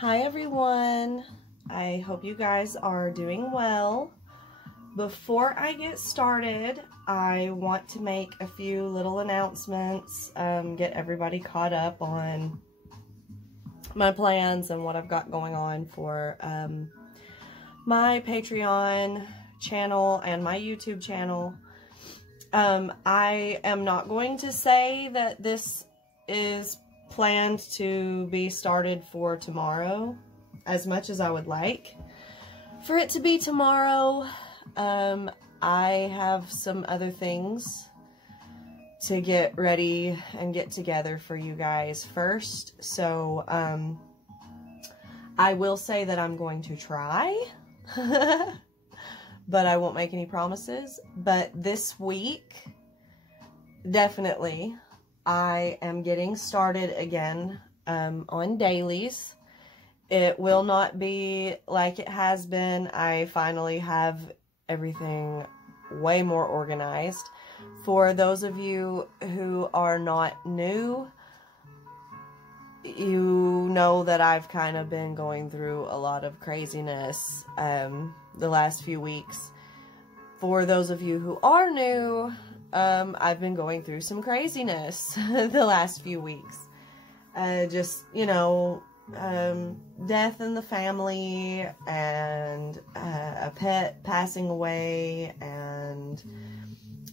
Hi everyone, I hope you guys are doing well. Before I get started, I want to make a few little announcements, get everybody caught up on my plans and what I've got going on for my Patreon channel and my YouTube channel. I am not going to say that this is planned to be started for tomorrow, as much as I would like for it to be tomorrow. I have some other things to get ready and get together for you guys first, so I will say that I'm going to try, but I won't make any promises. But this week, definitely, I am getting started again on dailies. It will not be like it has been. I finally have everything way more organized. For those of you who are not new, you know that I've kind of been going through a lot of craziness the last few weeks. For those of you who are new, I've been going through some craziness the last few weeks. Just, you know, death in the family, and a pet passing away, and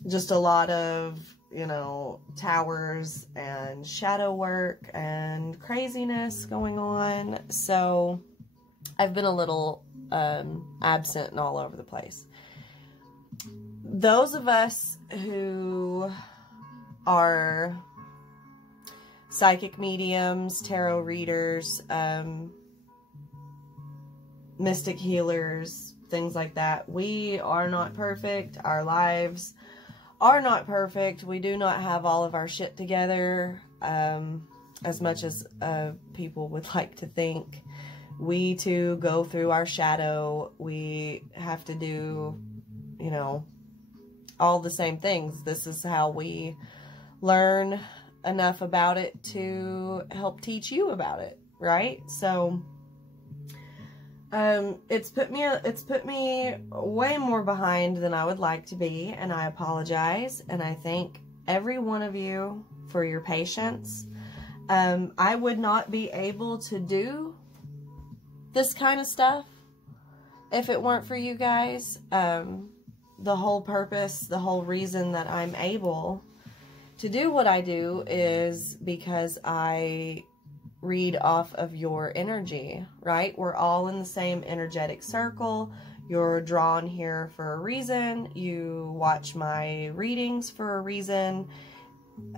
just a lot of, you know, towers and shadow work and craziness going on. So I've been a little absent and all over the place. Those of us who are psychic mediums, tarot readers, mystic healers, things like that, we are not perfect. Our lives are not perfect. We do not have all of our shit together, as much as people would like to think. We too go through our shadow. We have to do, you know, all the same things. This is how we learn enough about it to help teach you about it, right? So it's put me way more behind than I would like to be, and I apologize, and I thank every one of you for your patience. I would not be able to do this kind of stuff if it weren't for you guys. The whole purpose, the whole reason that I'm able to do what I do is because I read off of your energy, right? We're all in the same energetic circle. You're drawn here for a reason. You watch my readings for a reason.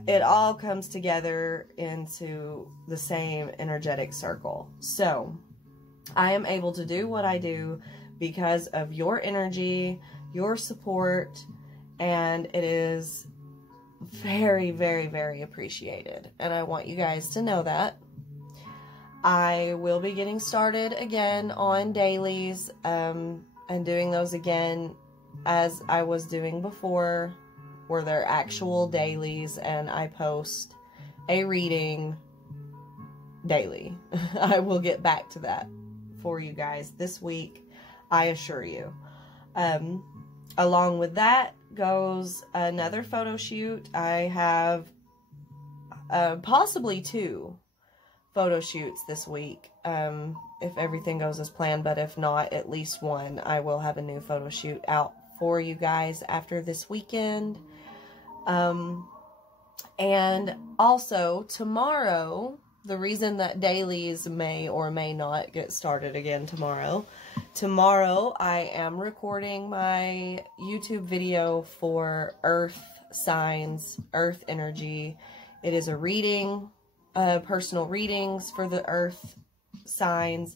It all comes together into the same energetic circle. So I am able to do what I do because of your energy, your support, and it is very, very, very appreciated. And I want you guys to know that. I will be getting started again on dailies, and doing those again as I was doing before, where they're actual dailies, and I post a reading daily. I will get back to that for you guys this week, I assure you. Along with that goes another photo shoot. I have possibly 2 photo shoots this week, if everything goes as planned, but if not, at least one. I will have a new photo shoot out for you guys after this weekend. And also tomorrow, the reason that dailies may or may not get started again tomorrow, I am recording my YouTube video for Earth signs, Earth energy. It is a reading, personal readings for the Earth signs.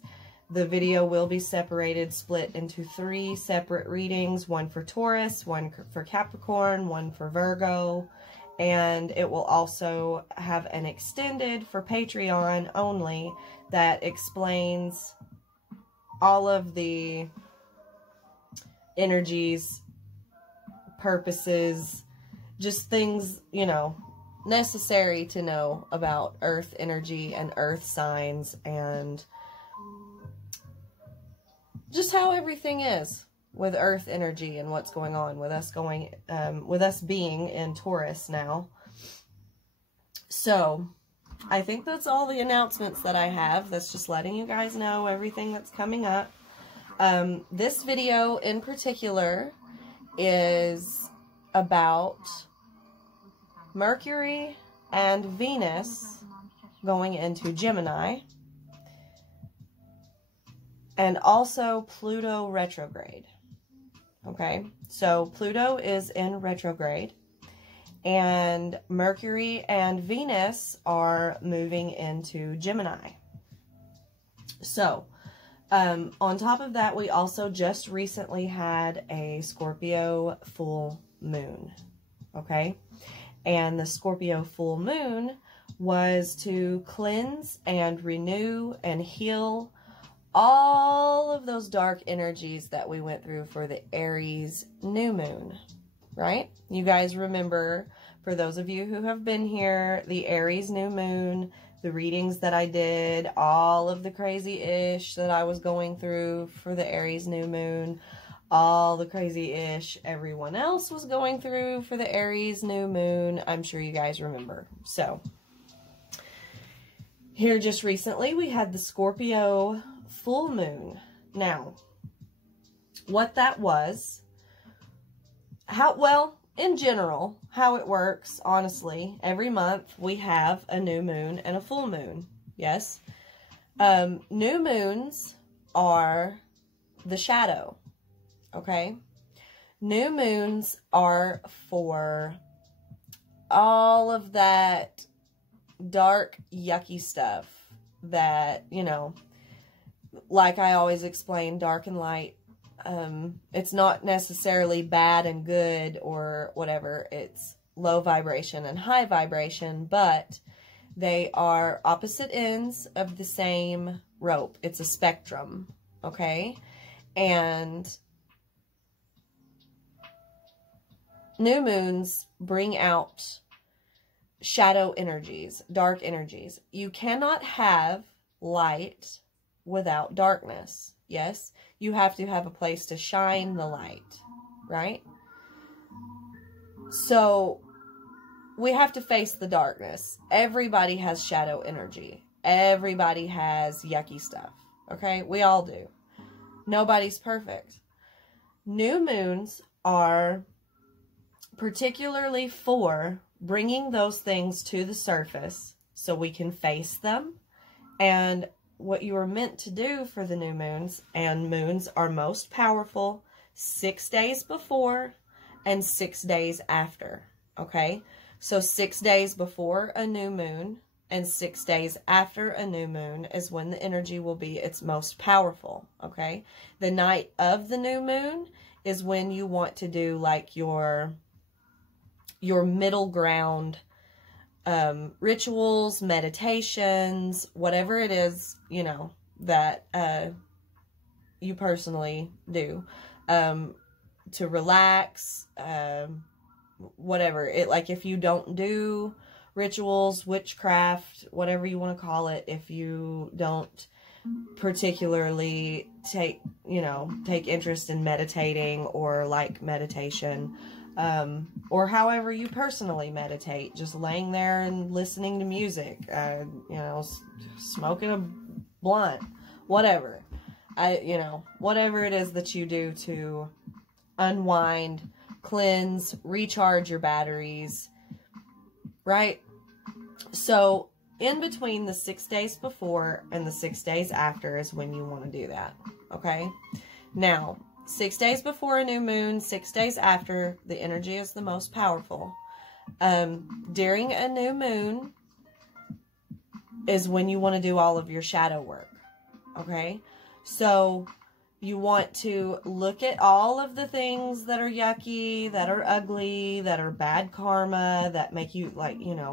The video will be split into 3 separate readings, one for Taurus, one for Capricorn, one for Virgo, and it will also have an extended for Patreon only that explains all of the energies, purposes, just things, you know, necessary to know about Earth energy and Earth signs, and just how everything is with Earth energy and what's going on with us being in Taurus now. So I think that's all the announcements that I have. That's just letting you guys know everything that's coming up. This video in particular is about Mercury and Venus going into Gemini, and also Pluto retrograde. Okay, so Pluto is in retrograde, and Mercury and Venus are moving into Gemini. So, on top of that, we also just recently had a Scorpio full moon. Okay, and the Scorpio full moon was to cleanse and renew and heal all of those dark energies that we went through for the Aries new moon, right? You guys remember, for those of you who have been here, the Aries new moon, the readings that I did, all of the crazy-ish that I was going through for the Aries new moon, all the crazy-ish everyone else was going through for the Aries new moon. I'm sure you guys remember. So, here just recently we had the Scorpio full moon. Now, what that was, in general, how it works, honestly, every month we have a new moon and a full moon. Yes. New moons are the shadow. Okay. New moons are for all of that dark, yucky stuff that, you know, like I always explain, dark and light, it's not necessarily bad and good or whatever. It's low vibration and high vibration, but they are opposite ends of the same rope. It's a spectrum, okay? And new moons bring out shadow energies, dark energies. You cannot have light without darkness. Yes, you have to have a place to shine the light, right? So we have to face the darkness. Everybody has shadow energy. Everybody has yucky stuff, okay? We all do. Nobody's perfect. New moons are particularly for bringing those things to the surface so we can face them. And what you are meant to do for the new moons, and moons are most powerful 6 days before and 6 days after, okay? So 6 days before a new moon and 6 days after a new moon is when the energy will be its most powerful, okay? The night of the new moon is when you want to do like your middle ground rituals, meditations, whatever it is, you know, that you personally do to relax, whatever. Like if you don't do rituals, witchcraft, whatever you want to call it, if you don't particularly take interest in meditating or like meditation, or however you personally meditate, just laying there and listening to music, smoking a blunt, whatever. Whatever it is that you do to unwind, cleanse, recharge your batteries, right? So in between the 6 days before and the 6 days after is when you want to do that, okay? Now, 6 days before a new moon, 6 days after, the energy is the most powerful. During a new moon is when you want to do all of your shadow work, okay? So you want to look at all of the things that are yucky, that are ugly, that are bad karma, that make you,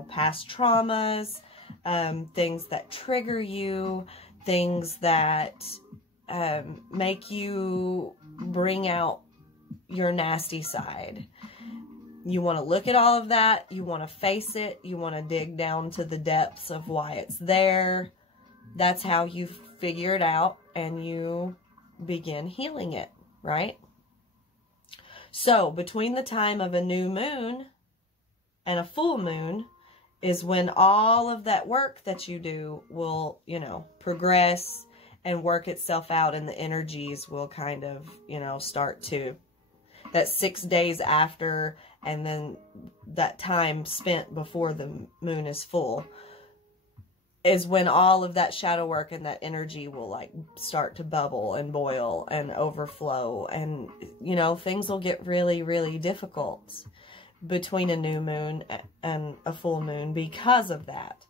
past traumas, things that trigger you, things that make you bring out your nasty side. You want to look at all of that. You want to face it. You want to dig down to the depths of why it's there. That's how you figure it out, and you begin healing it, right? So between the time of a new moon and a full moon is when all of that work that you do will, you know, progress and work itself out, and the energies will kind of, you know, start to, that 6 days after, and then that time spent before the moon is full is when all of that shadow work and that energy will like start to bubble and boil and overflow, and, you know, things will get really, really difficult between a new moon and a full moon because of that.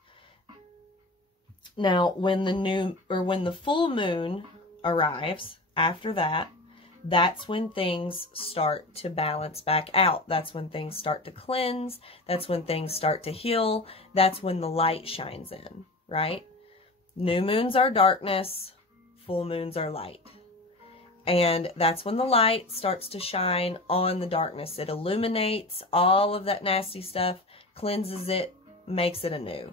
Now, when the full moon arrives after that, that's when things start to balance back out. That's when things start to cleanse. That's when things start to heal. That's when the light shines in, right? New moons are darkness. Full moons are light. And that's when the light starts to shine on the darkness. It illuminates all of that nasty stuff, cleanses it, makes it anew.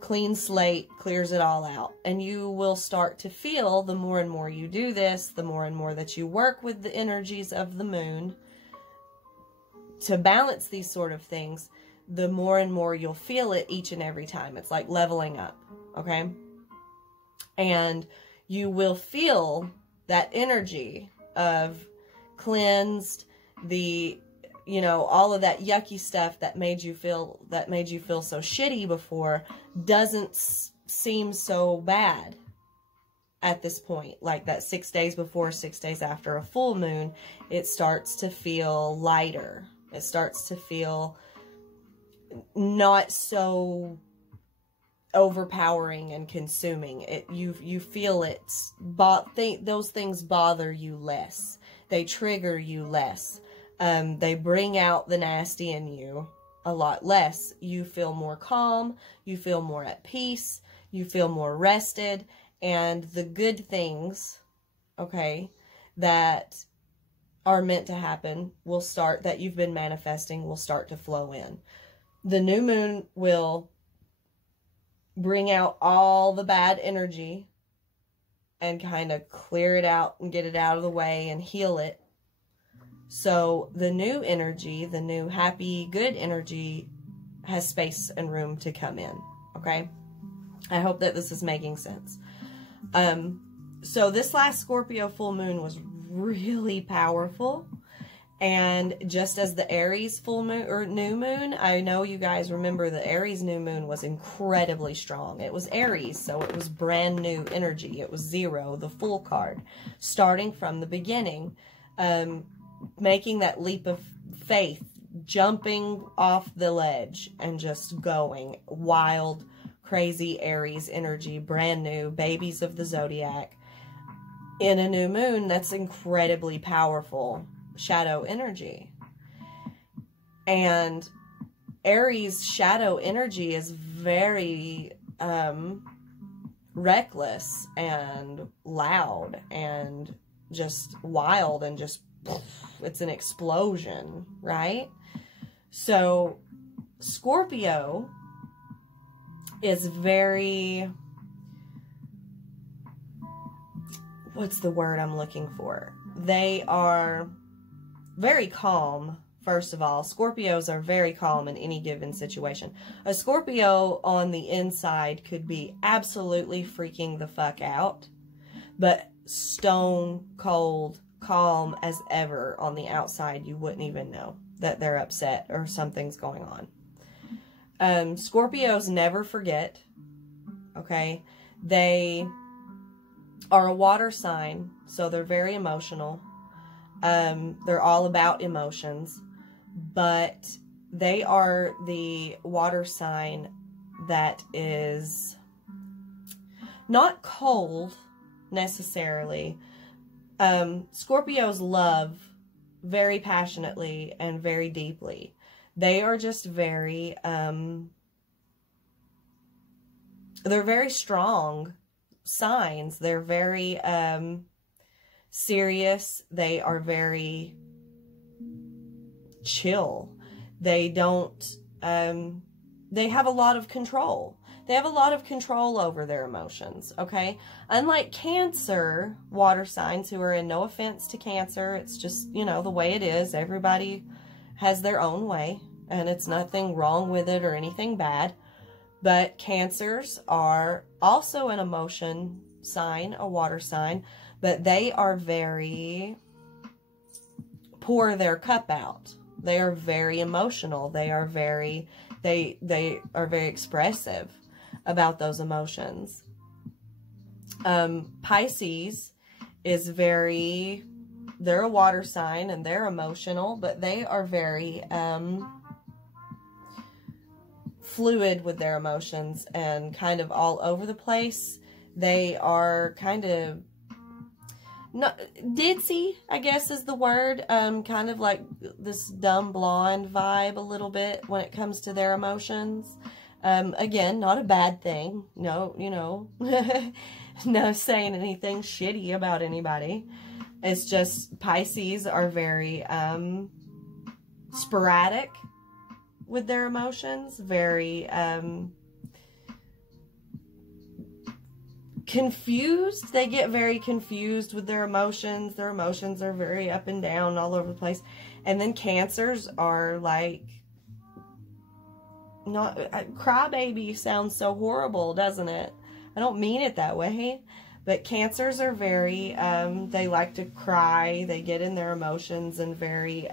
Clean slate, clears it all out. And you will start to feel, the more and more you do this, the more and more that you work with the energies of the moon to balance these sort of things, the more and more you'll feel it each and every time. It's like leveling up, okay? And you will feel that energy of cleansed, the, you know, all of that yucky stuff that made you feel so shitty before doesn't seem so bad at this point. Like that 6 days before, 6 days after a full moon, it starts to feel lighter. It starts to feel not so overpowering and consuming. You feel it, those things bother you less. They trigger you less. They bring out the nasty in you a lot less. You feel more calm. You feel more at peace. You feel more rested. And the good things, okay, that are meant to happen will start, that you've been manifesting, will start to flow in. The new moon will bring out all the bad energy and kind of clear it out and get it out of the way and heal it. So the new energy, the new happy, good energy has space and room to come in. Okay? I hope that this is making sense. So this last Scorpio full moon was really powerful. And just as the Aries full moon or new moon, I know you guys remember the Aries new moon was incredibly strong. It was Aries, so it was brand new energy. It was 0, the full card, starting from the beginning, making that leap of faith, jumping off the ledge and just going wild, crazy Aries energy, brand new, babies of the zodiac. In a new moon, that's incredibly powerful shadow energy. And Aries shadow energy is very reckless and loud and just wild and just, it's an explosion, right? So Scorpio is very, what's the word I'm looking for? They are very calm, first of all. Scorpios are very calm in any given situation. A Scorpio on the inside could be absolutely freaking the fuck out, but stone cold, calm as ever on the outside. You wouldn't even know that they're upset or something's going on. Scorpios never forget, okay? They are a water sign, so they're very emotional. They're all about emotions, but they are the water sign that is not cold necessarily. Scorpios love very passionately and very deeply. They are just very, they're very strong signs. They're very, serious. They are very chill. They don't, they have a lot of control. They have a lot of control over their emotions, okay? Unlike Cancer water signs, who are, in no offense to Cancer, it's just, you know, the way it is. Everybody has their own way, and it's nothing wrong with it or anything bad. But Cancers are also an emotion sign, a water sign, but they are very, pour their cup out. They are very emotional. They are very, they are very expressive about those emotions. Pisces is very, they're a water sign and they're emotional, but they are very fluid with their emotions and kind of all over the place. They are kind of not ditzy, I guess is the word. Kind of like this dumb blonde vibe a little bit when it comes to their emotions. Again, not a bad thing. No, you know, no saying anything shitty about anybody. It's just Pisces are very sporadic with their emotions, very confused. They get very confused with their emotions. Their emotions are very up and down, all over the place. And then Cancers are like, not, crybaby sounds so horrible, doesn't it? I don't mean it that way. But Cancers are very, they like to cry. They get in their emotions and very,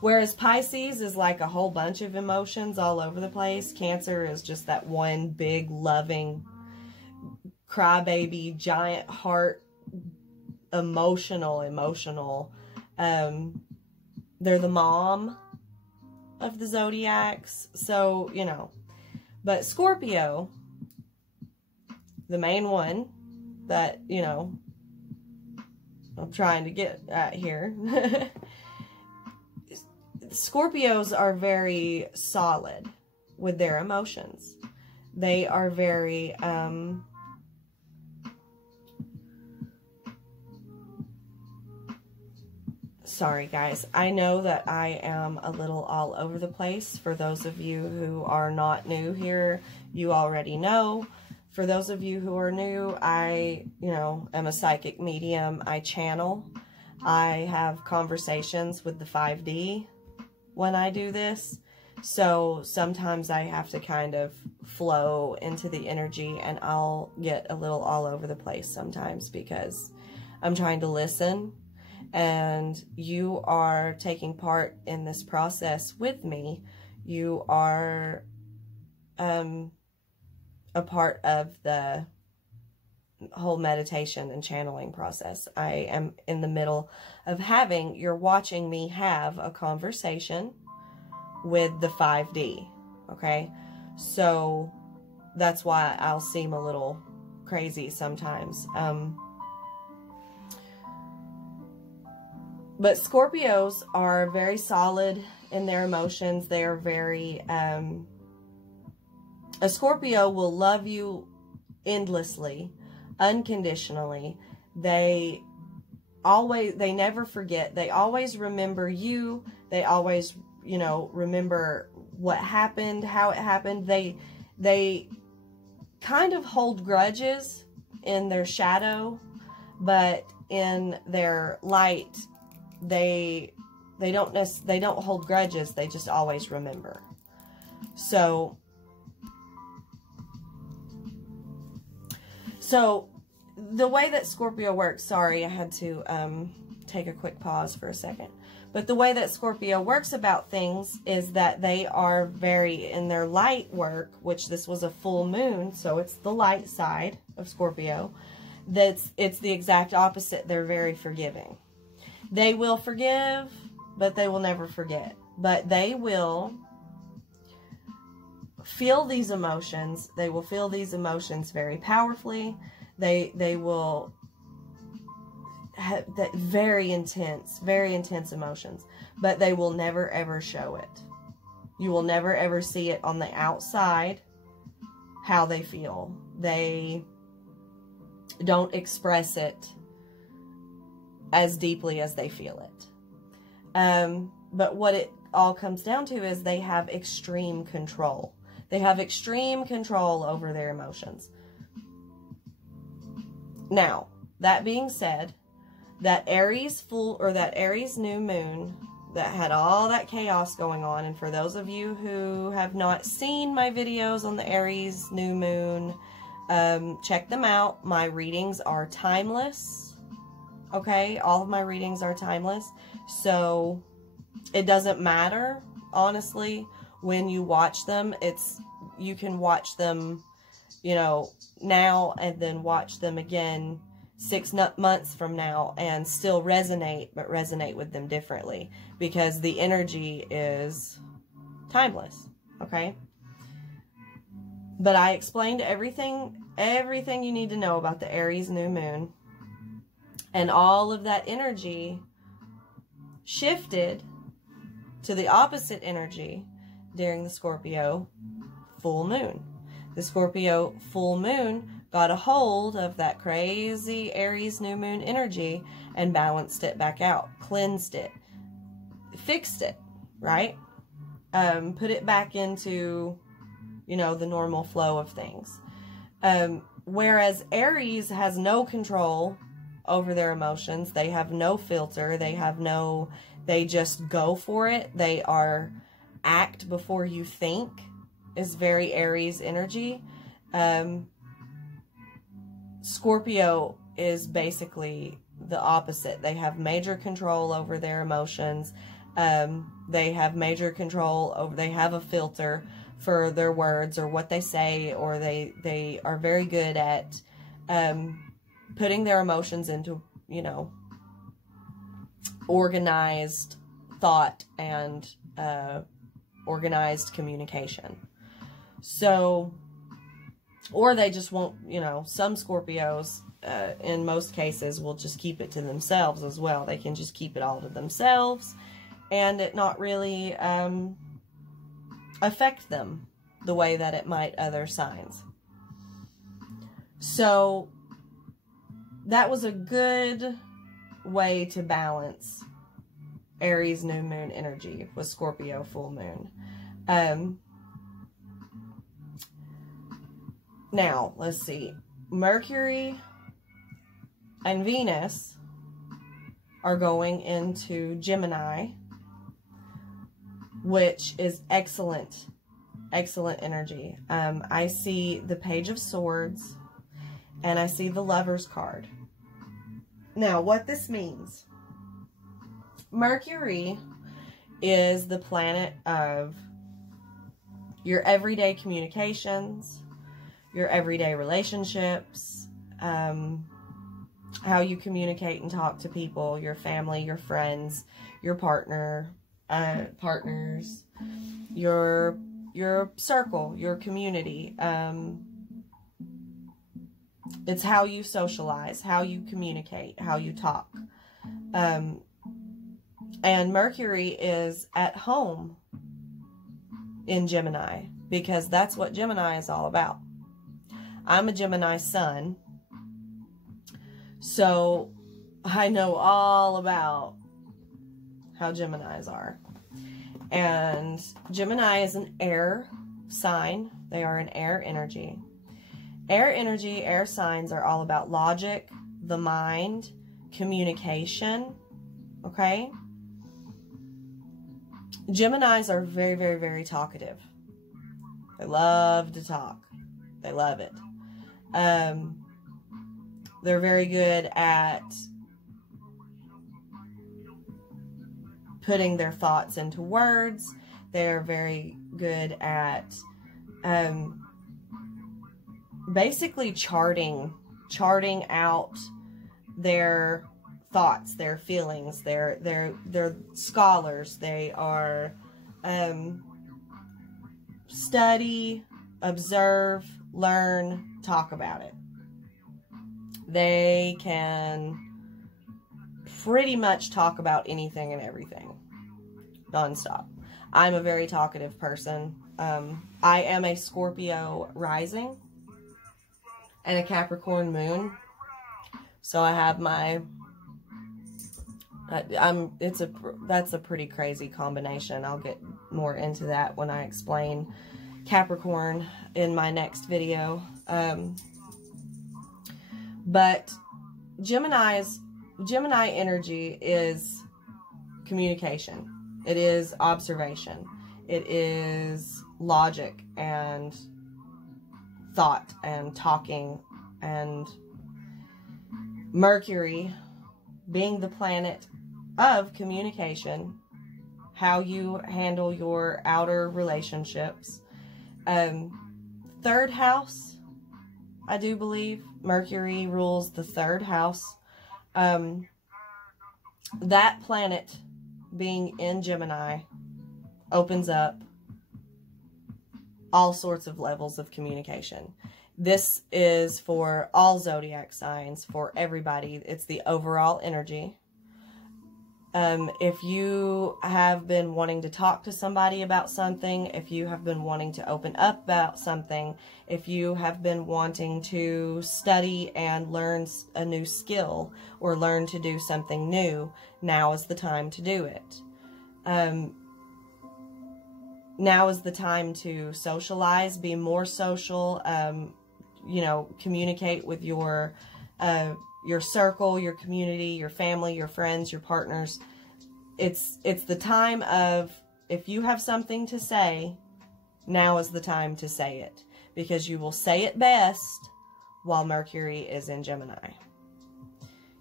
whereas Pisces is like a whole bunch of emotions all over the place. Cancer is just that one big, loving, crybaby, giant heart, emotional. They're the mom of the zodiacs. So, you know. But Scorpio, the main one that, you know, I'm trying to get at here. Scorpios are very solid with their emotions. They are very, sorry guys, I know that I am a little all over the place. For those of you who are not new here, you already know. For those of you who are new, I, you know, am a psychic medium. I channel. I have conversations with the 5D when I do this. So sometimes I have to kind of flow into the energy, and I'll get a little all over the place sometimes because I'm trying to listen, and you are taking part in this process with me. You are a part of the whole meditation and channeling process. I am in the middle of you're watching me have a conversation with the 5D, okay? So that's why I'll seem a little crazy sometimes. But Scorpios are very solid in their emotions. They are very, a Scorpio will love you endlessly, unconditionally. They never forget. They always remember you. They always, you know, remember what happened, how it happened. They kind of hold grudges in their shadow, but in their light, they don't hold grudges. They just always remember. So the way that Scorpio works, sorry, I had to take a quick pause for a second. But the way that Scorpio works about things is that they are very, in their light work, which this was a full moon, so it's the light side of Scorpio, it's the exact opposite. They're very forgiving. They will forgive, but they will never forget. But they will feel these emotions. They will feel these emotions very powerfully. They will have that very intense emotions, but they will never ever show it. You will never ever see it on the outside, how they feel. They don't express it as deeply as they feel it. But what it all comes down to is they have extreme control. They have extreme control over their emotions. Now, that being said, that Aries new moon that had all that chaos going on, and for those of you who have not seen my videos on the Aries new moon, check them out. My readings are timeless. Okay, all of my readings are timeless, so it doesn't matter, honestly, when you watch them. You can watch them, you know, now and then watch them again 6 months from now and still resonate, but resonate with them differently because the energy is timeless, okay? But I explained everything you need to know about the Aries new moon, and all of that energy shifted to the opposite energy during the Scorpio full moon. The Scorpio full moon got a hold of that crazy Aries new moon energy and balanced it back out, cleansed it, fixed it, right? Put it back into, you know, the normal flow of things. Whereas Aries has no control over their emotions. They have no filter. They just go for it. They are act before you think, is very Aries energy. Scorpio is basically the opposite. They have major control over their emotions. They have major control over, they have a filter for their words or what they say, or they are very good at putting their emotions into, you know, organized thought and organized communication. So, or they just won't, you know, some Scorpios, in most cases, will just keep it to themselves as well. They can just keep it all to themselves and it not really affect them the way that it might other signs. So, that was a good way to balance Aries new moon energy with Scorpio full moon. Now, let's see. Mercury and Venus are going into Gemini, which is excellent energy. I see the Page of Swords and I see the Lover's card. Now, what this means, Mercury is the planet of your everyday communications, your everyday relationships, how you communicate and talk to people, your family, your friends, your partners, your circle, your community. It's how you socialize, how you communicate, how you talk. And Mercury is at home in Gemini because that's what Gemini is all about. I'm a Gemini sun, so I know all about how Geminis are. And Gemini is an air sign. They are an air energy. Air energy, air signs are all about logic, the mind, communication, okay? Geminis are very, very, very talkative. They love to talk. They love it. They're very good at putting their thoughts into words. They're very good at basically charting out their thoughts, their feelings. They're scholars. They are study, observe, learn, talk about it. They can pretty much talk about anything and everything nonstop. I'm a very talkative person. I am a Scorpio rising and a Capricorn moon. So I have my that's a pretty crazy combination. I'll get more into that when I explain Capricorn in my next video. But Gemini energy is communication. It is observation. It is logic and thought and talking, and Mercury being the planet of communication, how you handle your outer relationships. Third house, I do believe. Mercury rules the third house. That planet being in Gemini opens up all sorts of levels of communication. This is for all zodiac signs, for everybody. It's the overall energy. If you have been wanting to talk to somebody about something, if you have been wanting to open up about something, if you have been wanting to study and learn a new skill or learn to do something new, now is the time to do it. Now is the time to socialize, be more social, you know, communicate with your circle, your community, your family, your friends, your partners. It's the time of, if you have something to say, now is the time to say it, because you will say it best while Mercury is in Gemini.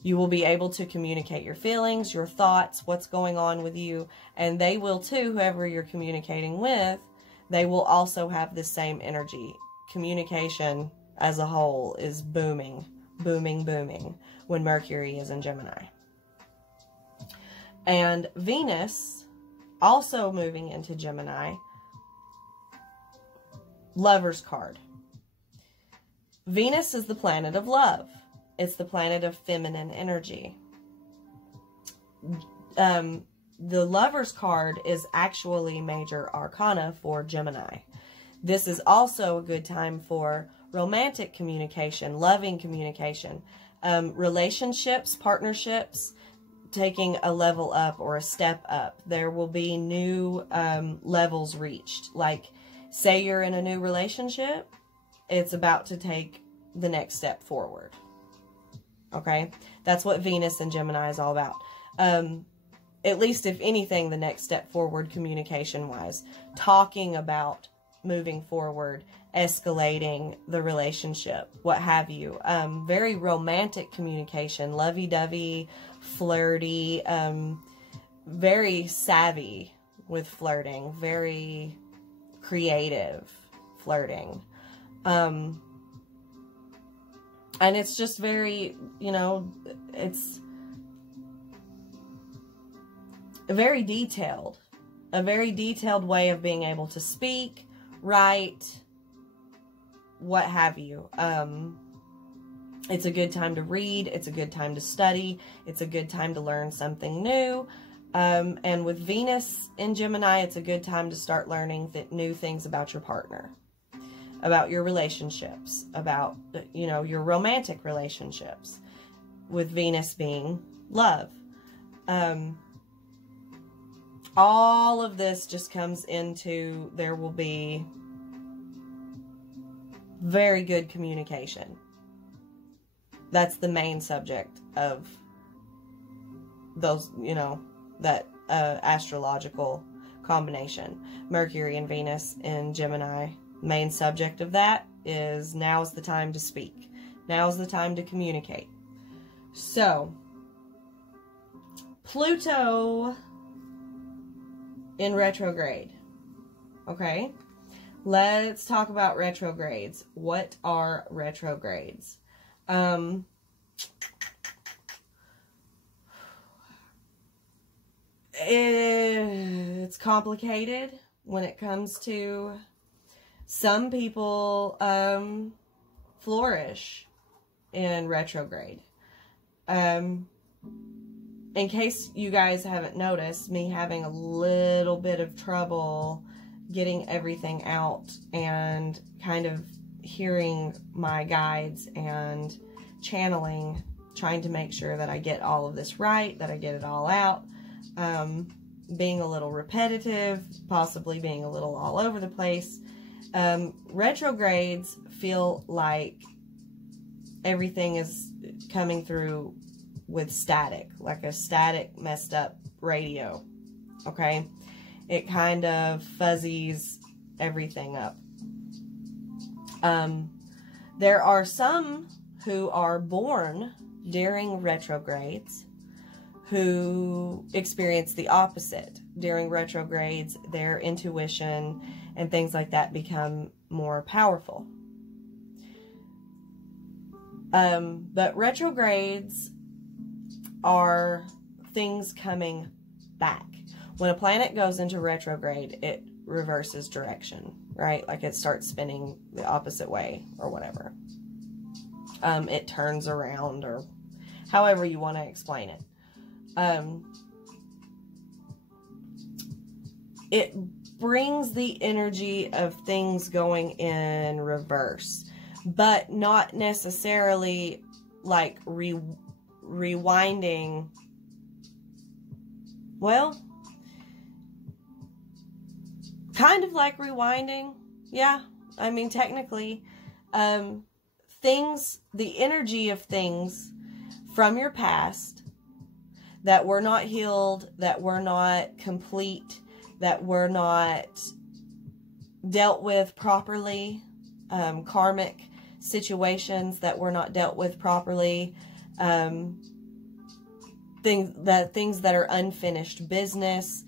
You will be able to communicate your feelings, your thoughts, what's going on with you, and they will too, whoever you're communicating with. They will also have the same energy. Communication as a whole is booming, booming, booming when Mercury is in Gemini. And Venus, also moving into Gemini, Lover's card. Venus is the planet of love. It's the planet of feminine energy. The Lover's card is actually major arcana for Gemini. This is also a good time for romantic communication, loving communication, relationships, partnerships, taking a level up or a step up. There will be new levels reached. Like, say you're in a new relationship, it's about to take the next step forward. Okay? That's what Venus and Gemini is all about. At least, if anything, the next step forward communication-wise. Talking about moving forward, escalating the relationship, what have you. Very romantic communication, lovey-dovey, flirty, very savvy with flirting, very creative flirting. And it's just very, you know, it's very detailed. A very detailed way of being able to speak, write, what have you. It's a good time to read. It's a good time to study. It's a good time to learn something new. And with Venus in Gemini, it's a good time to start learning new things about your partner, about your relationships, about, you know, your romantic relationships, with Venus being love. All of this just comes into, there will be very good communication. That's the main subject of those, you know, that astrological combination. Mercury and Venus in Gemini. Main subject of that is, now is the time to speak. Now is the time to communicate. So, Pluto in retrograde. Okay? Let's talk about retrogrades. What are retrogrades? It's complicated when it comes to, some people flourish in retrograde. In case you guys haven't noticed, me having a little bit of trouble getting everything out and kind of hearing my guides and channeling, trying to make sure that I get all of this right, that I get it all out. Being a little repetitive, possibly being a little all over the place. Retrogrades feel like everything is coming through with static, like a static, messed up radio. Okay? It kind of fuzzies everything up. There are some who are born during retrogrades who experience the opposite. During retrogrades, their intuition and things like that become more powerful. But retrogrades are things coming back. When a planet goes into retrograde, it reverses direction, right? Like it starts spinning the opposite way or whatever. It turns around, or however you want to explain it. It brings the energy of things going in reverse, but not necessarily like rewinding. Well, kind of like rewinding. Yeah, I mean, technically, things, the energy of things from your past that were not healed, that were not complete, that were not dealt with properly, karmic situations that were not dealt with properly, things that are unfinished business,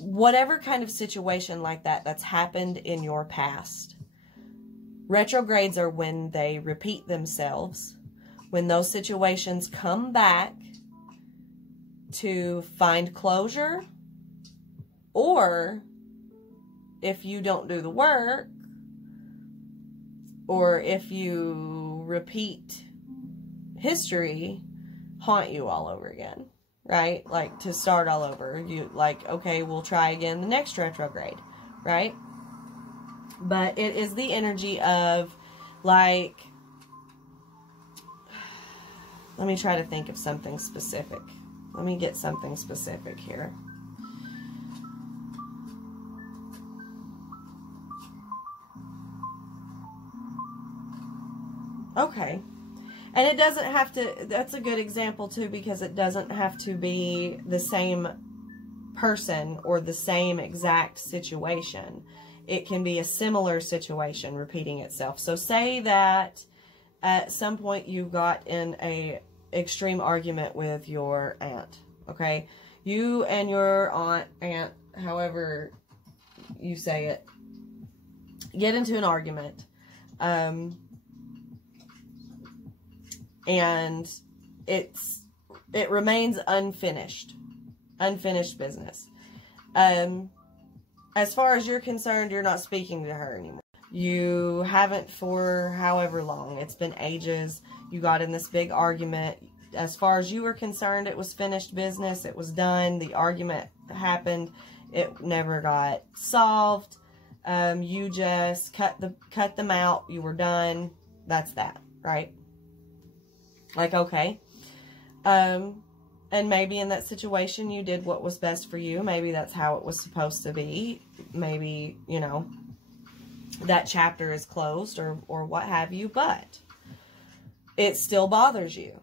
whatever kind of situation like that that's happened in your past. Retrogrades are when they repeat themselves, when those situations come back to find closure, or if you don't do the work, or if you repeat history, haunt you all over again, right? Like to start all over. You like, okay, we'll try again the next retrograde, right? But it is the energy of like, let me try to think of something specific. Let me get something specific here. Okay. And it doesn't have to, that's a good example too, because it doesn't have to be the same person or the same exact situation. It can be a similar situation repeating itself. So say that at some point you got in a extreme argument with your aunt, okay? You and your aunt, however you say it, get into an argument. And it remains unfinished business. As far as you're concerned, you're not speaking to her anymore. You haven't for however long. It's been ages. You got in this big argument. As far as you were concerned, it was finished business. It was done. The argument happened. It never got solved. You just cut them out. You were done. That's that, right? Like, okay. And maybe in that situation, you did what was best for you. Maybe that's how it was supposed to be. Maybe, you know, that chapter is closed or what have you. But it still bothers you.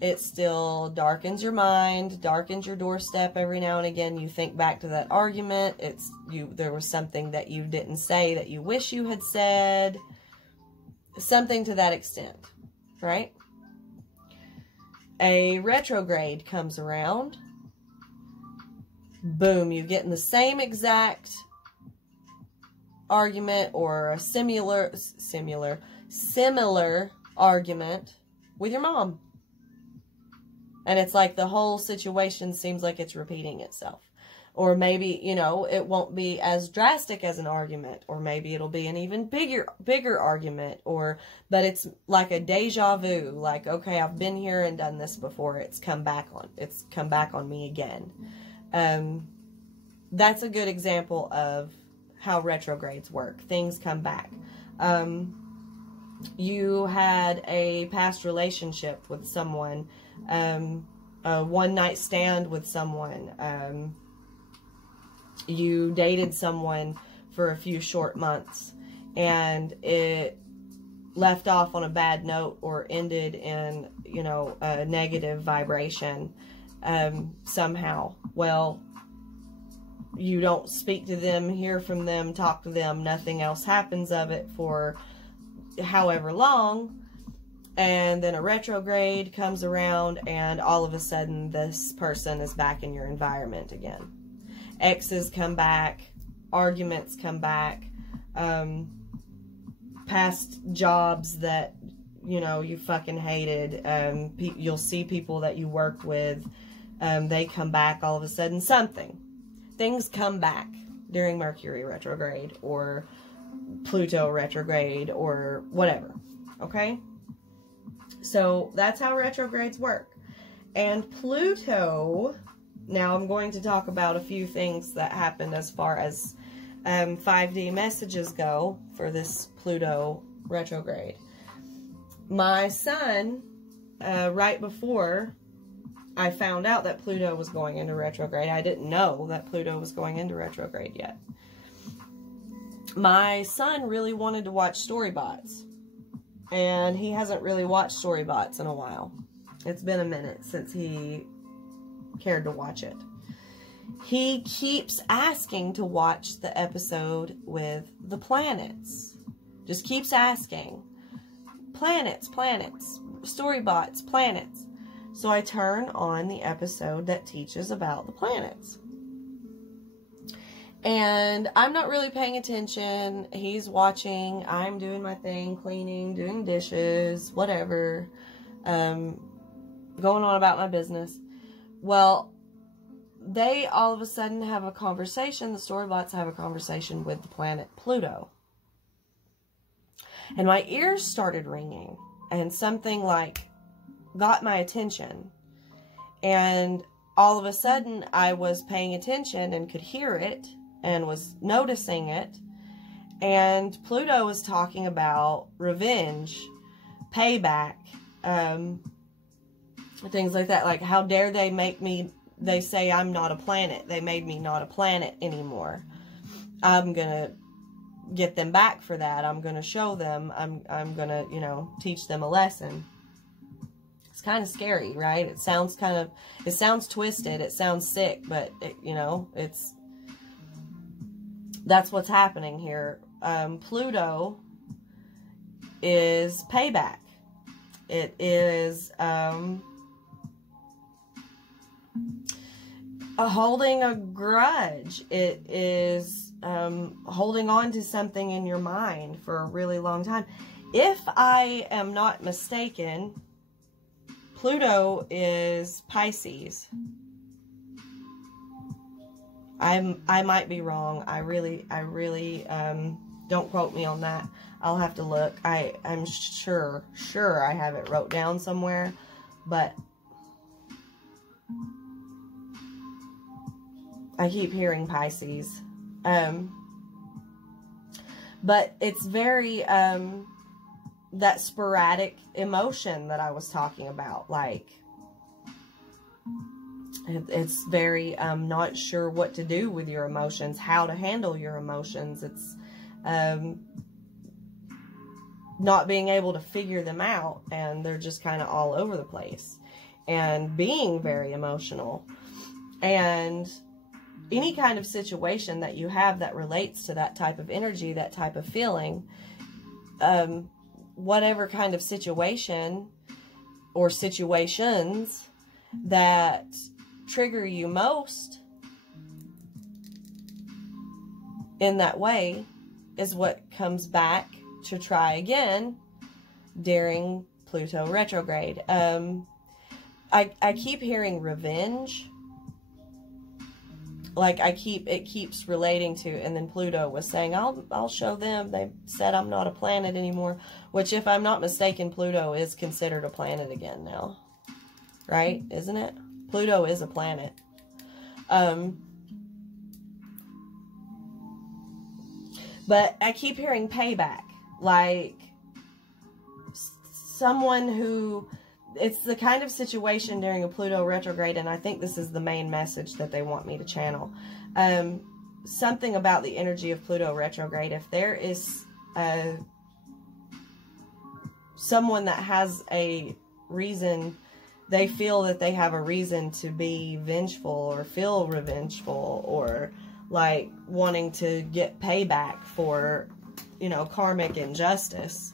It still darkens your mind, darkens your doorstep every now and again. You think back to that argument. There was something that you didn't say that you wish you had said. Something to that extent, right? A retrograde comes around. Boom, you get in the same exact argument or a similar argument with your mom. And it's like the whole situation seems like it's repeating itself. Or maybe, you know, it won't be as drastic as an argument. Or maybe it'll be an even bigger argument. But it's like a deja vu. Like, okay, I've been here and done this before. It's come back on me again. That's a good example of how retrogrades work. Things come back. You had a past relationship with someone. A one-night stand with someone. You dated someone for a few short months, and it left off on a bad note or ended in, you know, a negative vibration somehow. Well, you don't speak to them, hear from them, talk to them, nothing else happens of it for however long, and then a retrograde comes around, and all of a sudden this person is back in your environment again. Exes come back, arguments come back, past jobs that, you know, you fucking hated, you'll see people that you worked with, they come back all of a sudden. Things come back during Mercury retrograde or Pluto retrograde or whatever, okay? So that's how retrogrades work. And Pluto, now I'm going to talk about a few things that happened as far as 5D messages go for this Pluto retrograde. My son, right before I found out that Pluto was going into retrograde, I didn't know that Pluto was going into retrograde yet. My son really wanted to watch Storybots, and he hasn't really watched Storybots in a while. It's been a minute since he cared to watch it. He keeps asking to watch the episode with the planets. Just keeps asking. Planets, Storybots, planets. So I turn on the episode that teaches about the planets. And I'm not really paying attention. He's watching. I'm doing my thing, cleaning, doing dishes, whatever. Going on about my business. Well, they all of a sudden have a conversation. The Storybots have a conversation with the planet Pluto. And my ears started ringing. And something like got my attention. And all of a sudden I was paying attention and could hear it. And was noticing it. And Pluto was talking about revenge, payback, things like that. Like, how dare they make me, they say I'm not a planet. They made me not a planet anymore. I'm going to get them back for that. I'm going to show them. I'm going to, you know, teach them a lesson. It's kind of scary, right? It sounds it sounds twisted. It sounds sick, but, you know, that's what's happening here. Pluto is payback. It is holding a grudge. It is holding on to something in your mind for a really long time. If I am not mistaken, Pluto is Pisces. I might be wrong. I really don't quote me on that. I'll have to look. I'm sure I have it wrote down somewhere, but I keep hearing Pisces. But it's very that sporadic emotion that I was talking about, like it's very not sure what to do with your emotions, how to handle your emotions. It's not being able to figure them out, and they're just kind of all over the place, and being very emotional. And any kind of situation that you have that relates to that type of energy, that type of feeling, whatever kind of situation or situations that trigger you most in that way is what comes back to try again during Pluto retrograde. I keep hearing revenge. Like it keeps relating to, and then Pluto was saying, I'll show them. They said I'm not a planet anymore, which, if I'm not mistaken, Pluto is considered a planet again now, right? Isn't it? Pluto is a planet. But I keep hearing payback, like someone who, it's the kind of situation during a Pluto retrograde, and I think this is the main message that they want me to channel. something about the energy of Pluto retrograde. If there is someone that has a reason, they feel that they have a reason to be vengeful or feel revengeful, or like wanting to get payback for, you know, karmic injustice,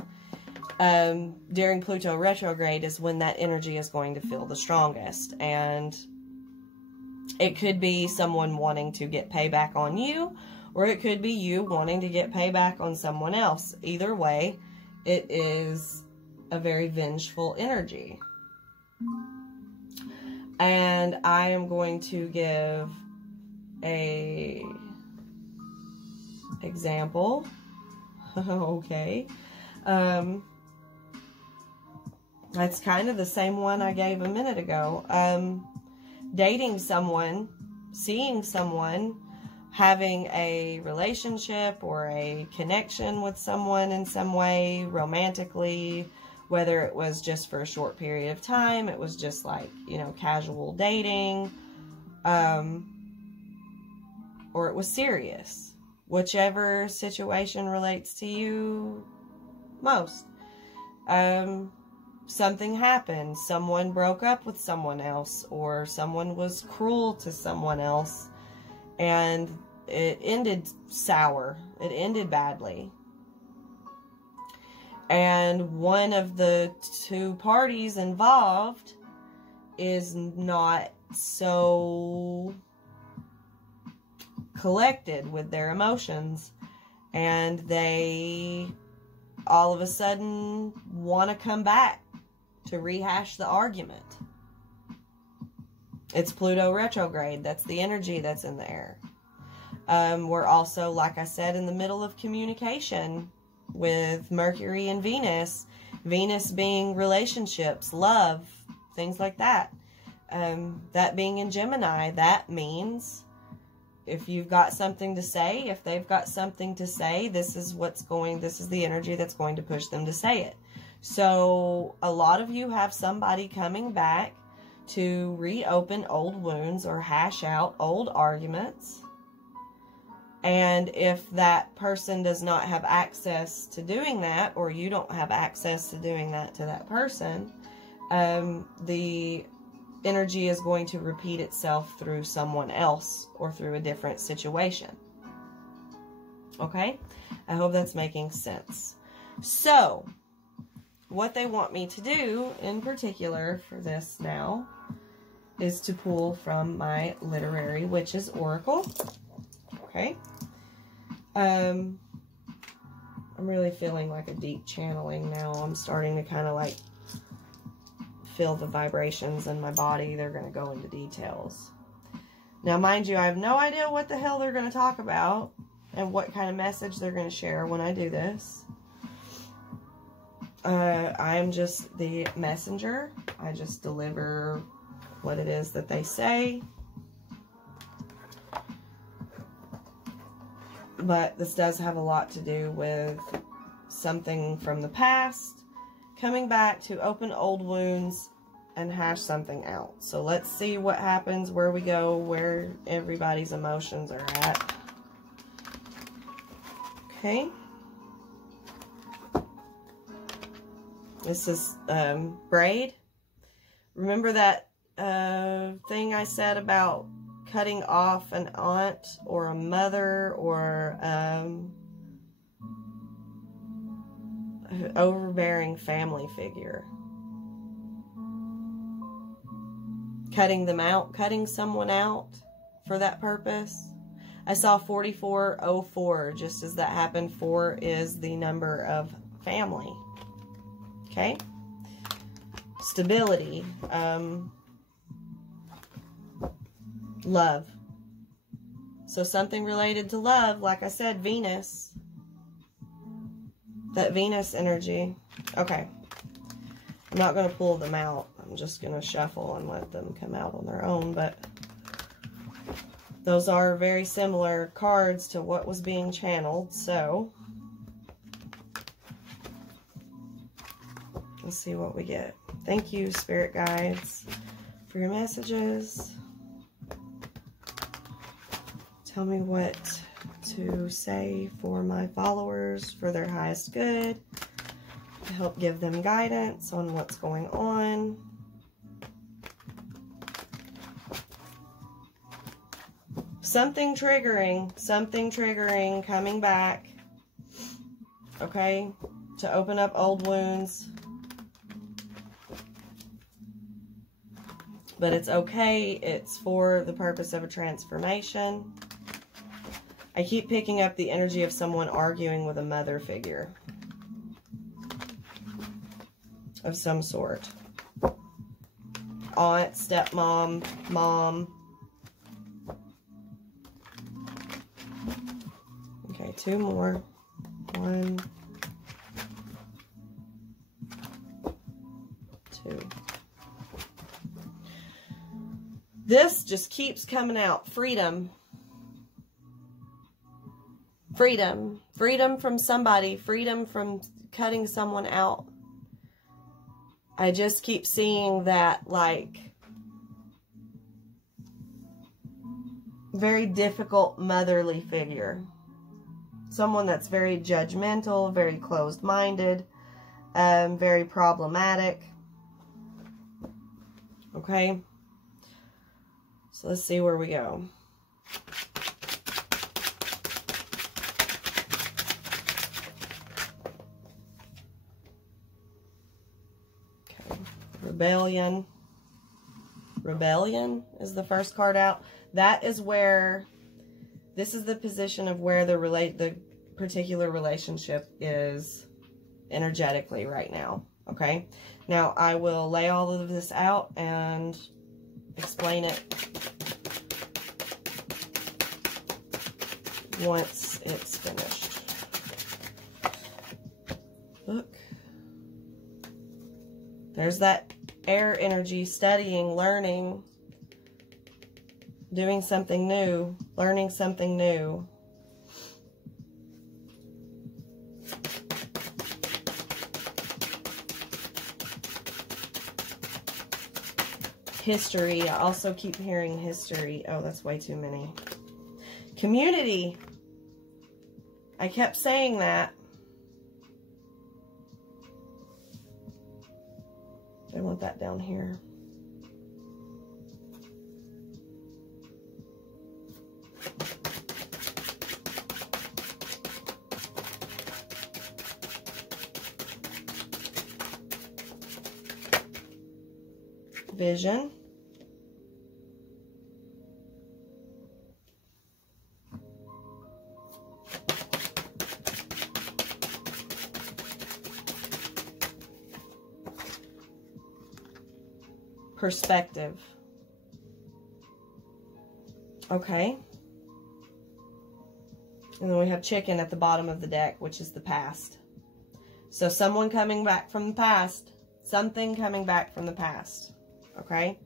during Pluto retrograde is when that energy is going to feel the strongest. And it could be someone wanting to get payback on you, or it could be you wanting to get payback on someone else. Either way, it is a very vengeful energy. And I am going to give a example. Okay. That's kind of the same one I gave a minute ago. Dating someone, seeing someone, having a relationship or a connection with someone in some way, romantically, whether it was just for a short period of time, it was just like, you know, casual dating, or it was serious. Whichever situation relates to you most. Something happened. Someone broke up with someone else, or someone was cruel to someone else, and it ended sour. It ended badly. And one of the two parties involved is not so collected with their emotions, and they all of a sudden want to come back to rehash the argument. It's Pluto retrograde. That's the energy that's in the air. We're also, like I said, in the middle of communication with Mercury and Venus. Venus being relationships, love, things like that. That being in Gemini, that means if you've got something to say, if they've got something to say, this is the energy that's going to push them to say it. So a lot of you have somebody coming back to reopen old wounds or hash out old arguments. And if that person does not have access to doing that, or you don't have access to doing that to that person, the energy is going to repeat itself through someone else or through a different situation. Okay? I hope that's making sense. So, what they want me to do in particular for this now is to pull from my Literary Witches Oracle. Okay? I'm really feeling like a deep channeling now. I'm starting to kind of like feel the vibrations in my body. They're going to go into details. Now, mind you, I have no idea what the hell they're going to talk about and what kind of message they're going to share when I do this. I'm just the messenger. I just deliver what it is that they say. But this does have a lot to do with something from the past, coming back to open old wounds and hash something out. So let's see what happens, where we go, where everybody's emotions are at. Okay. This is braid. Remember that thing I said about cutting off an aunt or a mother or overbearing family figure? Cutting them out, cutting someone out for that purpose. I saw 4404, just as that happened. 4 is the number of family. Okay? Stability. Love. So something related to love, like I said, Venus. That Venus energy. Okay. I'm not going to pull them out. I'm just going to shuffle and let them come out on their own, but those are very similar cards to what was being channeled, so let's see what we get. Thank you, Spirit Guides, for your messages. Tell me what to say for my followers for their highest good, to help give them guidance on what's going on. Something triggering, coming back, okay, to open up old wounds. But it's okay. It's for the purpose of a transformation. I keep picking up the energy of someone arguing with a mother figure of some sort. Aunt, stepmom, mom. Okay, 2 more. 1, 2. This just keeps coming out. Freedom. Freedom. Freedom from somebody. Freedom from cutting someone out. I just keep seeing that, like, very difficult motherly figure. Someone that's very judgmental, very closed-minded, very problematic. Okay? So let's see where we go. Okay. Rebellion. Rebellion is the first card out. That is where, this is the position of where the particular relationship is energetically right now. Okay? Now, I will lay all of this out and explain it once it's finished. Look. There's that air energy, studying, learning, doing something new, learning something new. History. I also keep hearing history. Oh, that's way too many. Community. I kept saying that. I want that down here. Vision. Perspective. Okay. And then we have chicken at the bottom of the deck, which is the past. So someone coming back from the past. Something coming back from the past. Okay?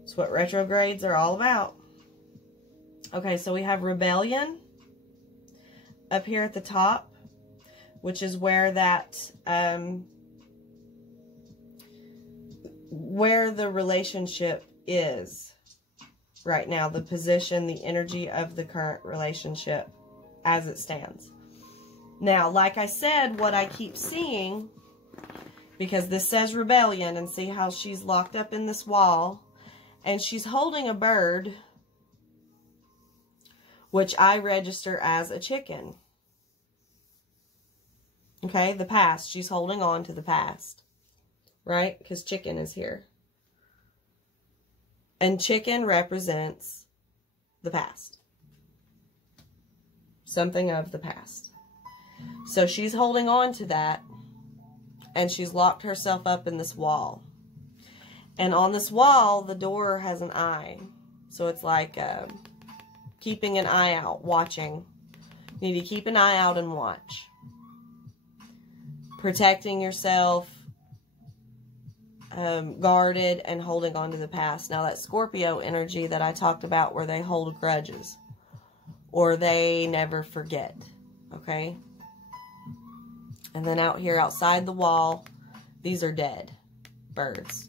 That's what retrogrades are all about. Okay, so we have rebellion up here at the top, which is where that, where the relationship is right now, the position, the energy of the current relationship as it stands. Now, like I said, what I keep seeing, because this says rebellion, and see how she's locked up in this wall, and she's holding a bird, which I register as a chicken. Okay, the past. She's holding on to the past. Right? Because chicken is here. And chicken represents the past. Something of the past. So she's holding on to that. And she's locked herself up in this wall. And on this wall, the door has an eye. So it's like keeping an eye out, watching. You need to keep an eye out and watch. Protecting yourself. Guarded and holding on to the past. Now that Scorpio energy that I talked about, where they hold grudges or they never forget. Okay. And then out here outside the wall, these are dead birds.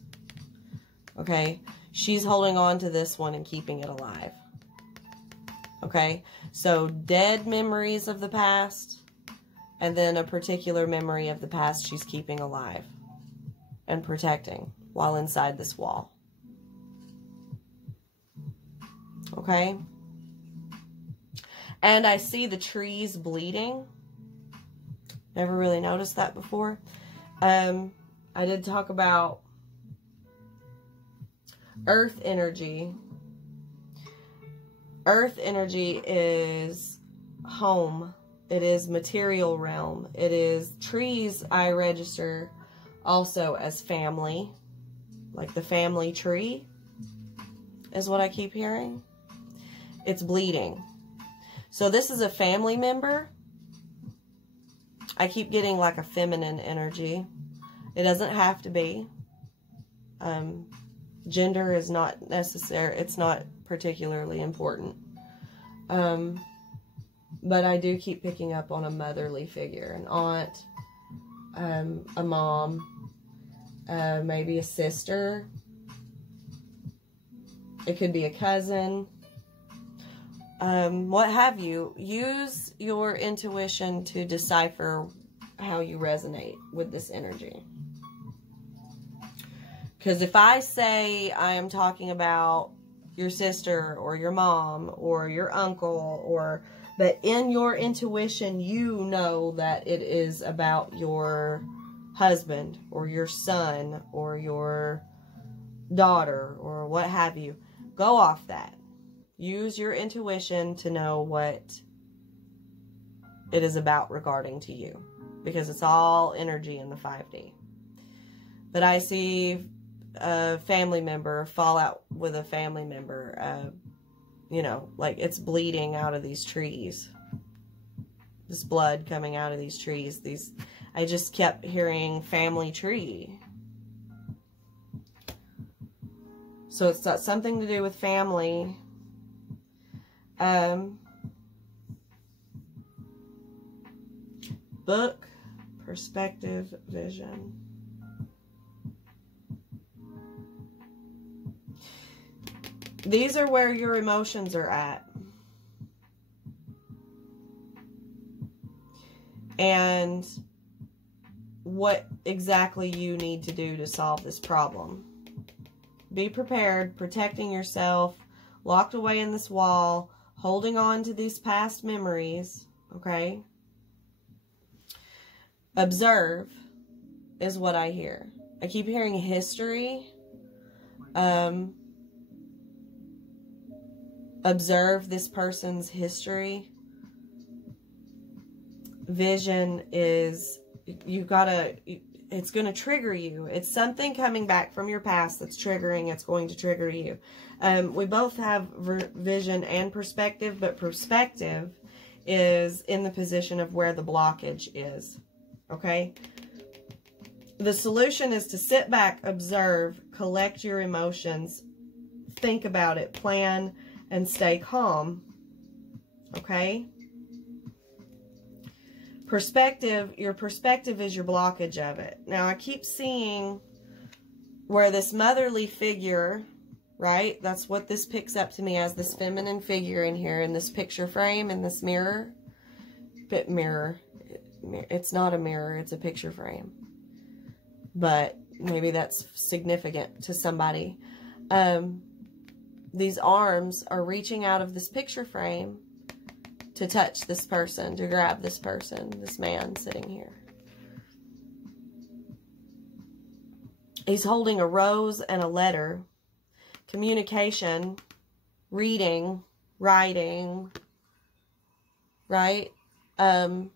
Okay. She's holding on to this one and keeping it alive. Okay, so dead memories of the past, and then a particular memory of the past she's keeping alive and protecting while inside this wall. Okay? And I see the trees bleeding. Never really noticed that before. I did talk about earth energy. Earth energy is home. It is material realm. It is trees. I register also as family. Like the family tree is what I keep hearing. It's bleeding. So this is a family member. I keep getting like a feminine energy. It doesn't have to be. Gender is not necessary. It's not particularly important. But I do keep picking up on a motherly figure. An aunt, a mom, maybe a sister. It could be a cousin. What have you. Use your intuition to decipher how you resonate with this energy. Because if I say I am talking about your sister or your mom or your uncle, but in your intuition you know that it is about your husband or your son or your daughter or what have you, go off that. Use your intuition to know what it is about regarding to you. Because it's all energy in the 5D. But I see a family member fall out with a family member. You know, like it's bleeding out of these trees. This blood coming out of these trees. I just kept hearing family tree. So it's got something to do with family. Book, perspective, vision. These are where your emotions are at. And what exactly you need to do to solve this problem. Be prepared, protecting yourself, locked away in this wall, holding on to these past memories, okay? Observe is what I hear. I keep hearing history. Observe this person's history. Vision is, it's going to trigger you. It's something coming back from your past that's triggering. It's going to trigger you. We both have vision and perspective, but perspective is in the position of where the blockage is. Okay? The solution is to sit back, observe, collect your emotions, think about it, plan, and stay calm. Okay? Perspective, your perspective is your blockage of it. Now, I keep seeing where this motherly figure, right? That's what this picks up to me as, this feminine figure in here, in this picture frame, in this mirror. Mirror. It's not a mirror, it's a picture frame. But maybe that's significant to somebody. These arms are reaching out of this picture frame to touch this person, to grab this person, this man sitting here. He's holding a rose and a letter. Communication, reading, writing, right? There's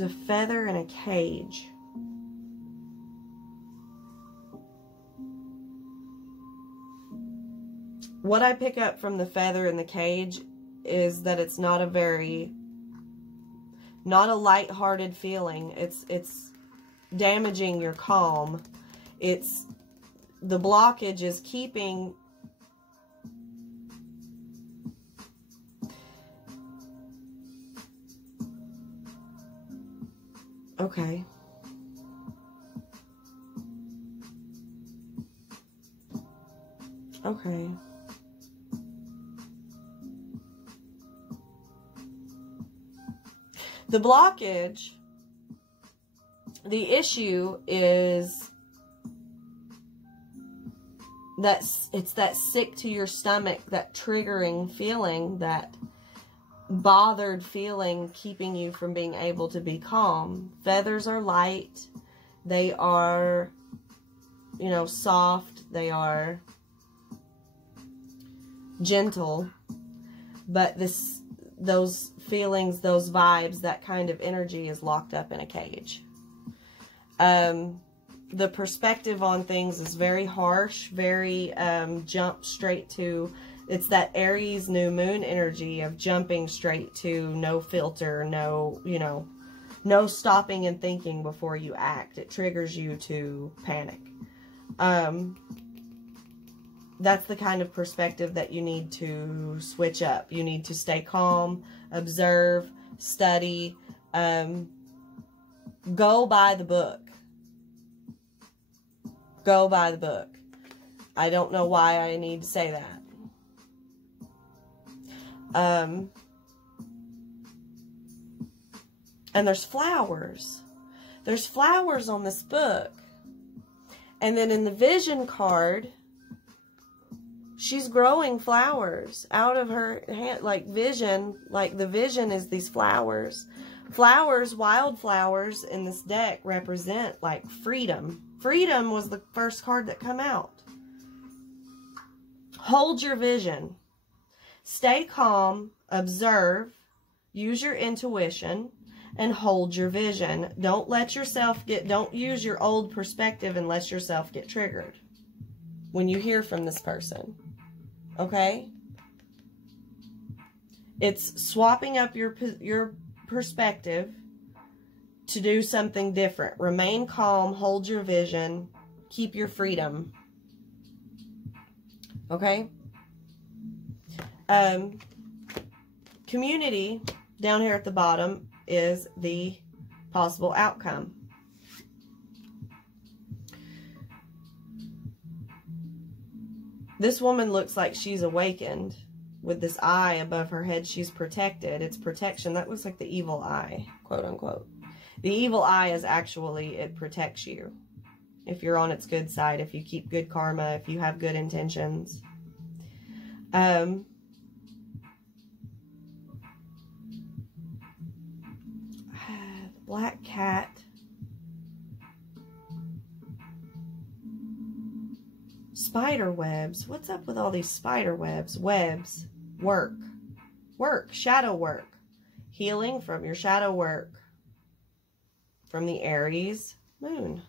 a feather in a cage. What I pick up from the feather in the cage is that it's not a light-hearted feeling. It's damaging your calm. It's, the blockage is keeping, okay. Okay. The blockage, the issue is that it's that sick to your stomach, that triggering feeling, that bothered feeling keeping you from being able to be calm. Feathers are light. They are, you know, soft. They are gentle. But those feelings, those vibes, that kind of energy is locked up in a cage. The perspective on things is very harsh, very jump straight to, it's that Aries new moon energy of jumping straight to no filter, no, you know, no stopping and thinking before you act. It triggers you to panic. That's the kind of perspective that you need to switch up. You need to stay calm, observe, study, go by the book. Go by the book. I don't know why I need to say that. And there's flowers. There's flowers on this book. And then in the vision card, she's growing flowers out of her hand, like vision, like the vision is these flowers. Flowers, wildflowers in this deck represent like freedom. Freedom was the first card that come out. Hold your vision. Stay calm, observe, use your intuition, and hold your vision. Don't let yourself don't use your old perspective and let yourself get triggered when you hear from this person. Okay? It's swapping up your perspective to do something different. Remain calm, hold your vision, keep your freedom. Okay? Community, down here at the bottom, is the possible outcome. This woman looks like she's awakened. With this eye above her head, she's protected. It's protection. That looks like the evil eye, quote unquote. The evil eye is actually, it protects you. If you're on its good side, if you keep good karma, if you have good intentions. Black cat. Spider webs. What's up with all these spider webs? Webs. Work. Work. Shadow work. Healing from your shadow work. From the Aries moon.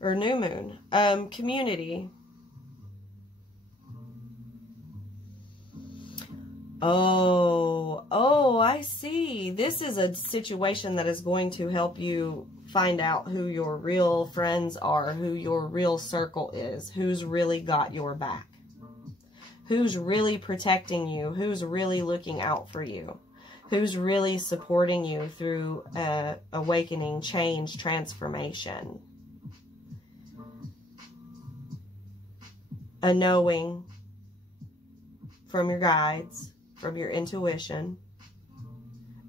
Or new moon. Community. Oh, I see. This is a situation that is going to help you find out who your real friends are, who your real circle is, who's really got your back, who's really protecting you, who's really looking out for you, who's really supporting you through awakening, change, transformation. A knowing from your guides, from your intuition,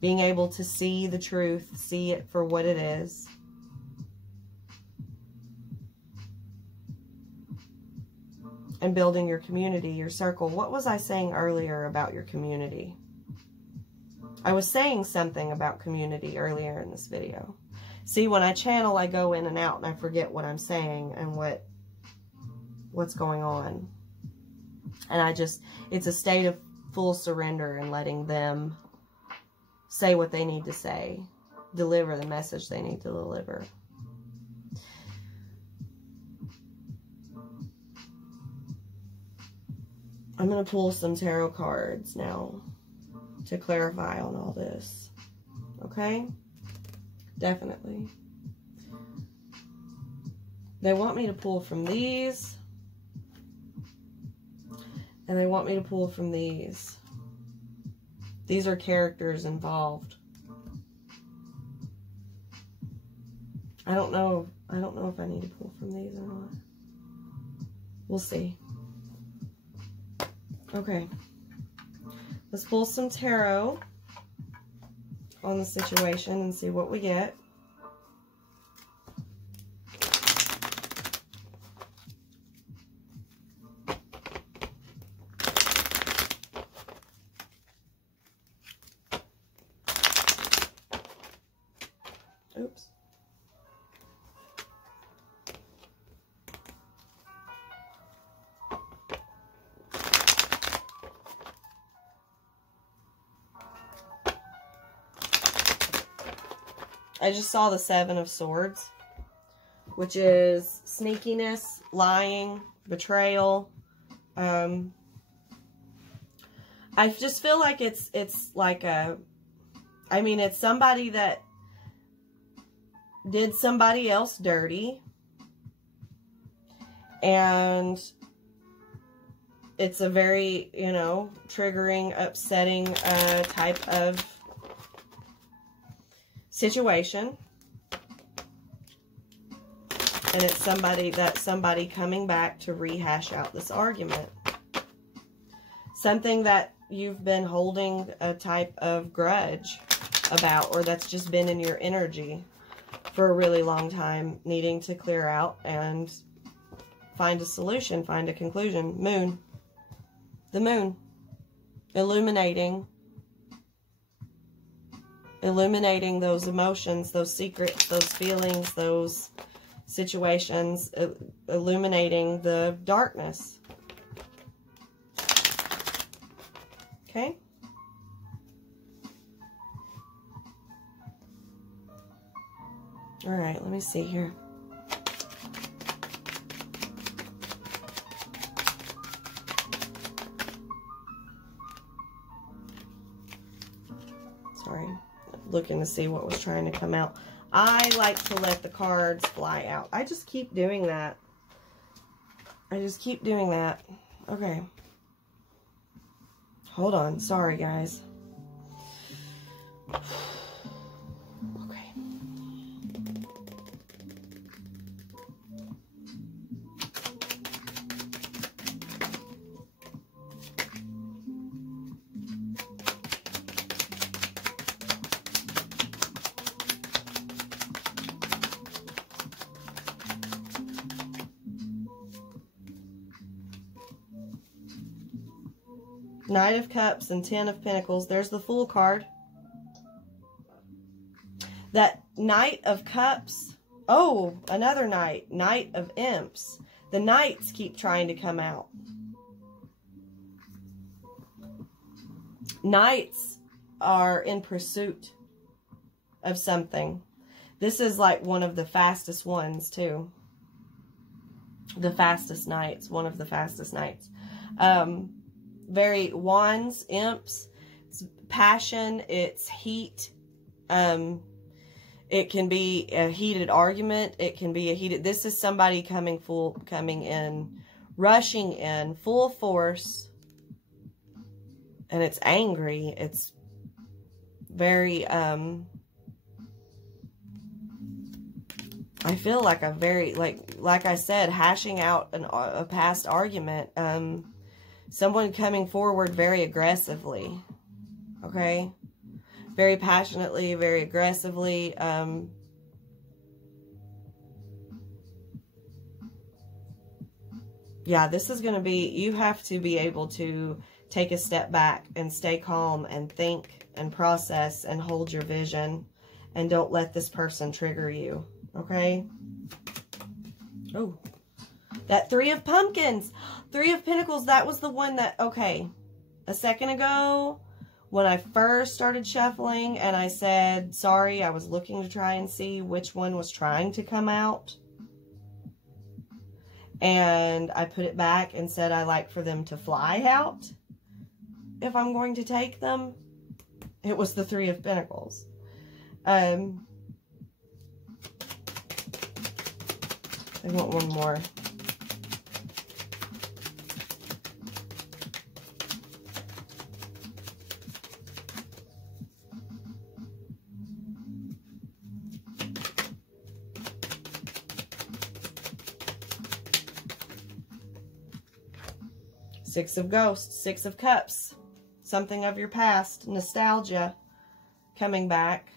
being able to see the truth, see it for what it is. And building your community, your circle. What was I saying earlier about your community? I was saying something about community earlier in this video. See, when I channel, I go in and out and I forget what I'm saying and what's going on. And it's a state of full surrender and letting them say what they need to say, deliver the message they need to deliver. I'm going to pull some tarot cards now to clarify on all this. Okay? Definitely. They want me to pull from these. And they want me to pull from these. These are characters involved. I don't know if I need to pull from these or not. We'll see. Okay. Let's pull some tarot on the situation and see what we get. Oops. I just saw the Seven of Swords, which is sneakiness, lying, betrayal. I just feel like it's like it's somebody that did somebody else dirty, and it's a very, triggering, upsetting type of situation. And it's somebody coming back to rehash out this argument. Something that you've been holding a type of grudge about, or that's just been in your energy for a really long time, needing to clear out and find a solution, find a conclusion. Moon. The moon. Illuminating those emotions, those secrets, those feelings, those situations, illuminating the darkness. Okay? All right, let me see here. Sorry, looking to see what was trying to come out. I like to let the cards fly out. I just keep doing that. Okay. Hold on. Sorry, guys. Okay. Knight of Cups and Ten of Pentacles. There's the Fool card. That Knight of Cups. Oh, another Knight. Knight of Imps. The Knights keep trying to come out. Knights are in pursuit of something. This is like one of the fastest ones, too. The fastest Knights. One of the fastest Knights. Very wands, imps, it's passion, it's heat. It can be a heated argument. It can be a heated, this is somebody coming in, rushing in, full force. And it's angry. It's very, I feel like a very, like I said, hashing out a past argument. Someone coming forward very aggressively, okay? Very passionately, very aggressively. Yeah, this is going to be, you have to be able to take a step back and stay calm and think and process and hold your vision, and don't let this person trigger you, okay? Oh. That Three of Pumpkins, Three of Pentacles, that was the one that, okay, a second ago, when I first started shuffling and I said, sorry, I was looking to try and see which one was trying to come out. And I put it back and said I like for them to fly out if I'm going to take them. It was the Three of Pentacles. I want one more. Six of Ghosts, Six of Cups. Something of your past, nostalgia coming back.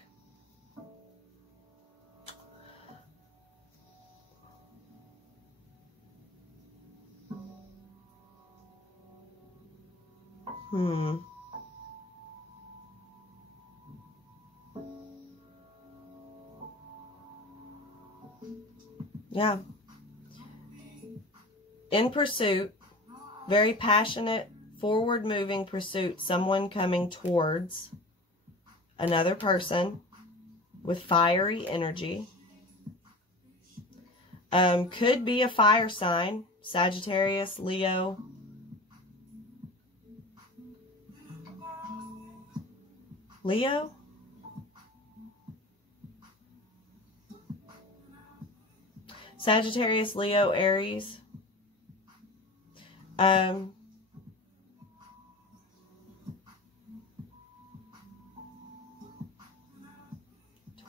Yeah. In pursuit, very passionate, forward-moving pursuit, someone coming towards another person with fiery energy. Could be a fire sign, Sagittarius, Leo. Leo? Sagittarius, Leo, Aries. To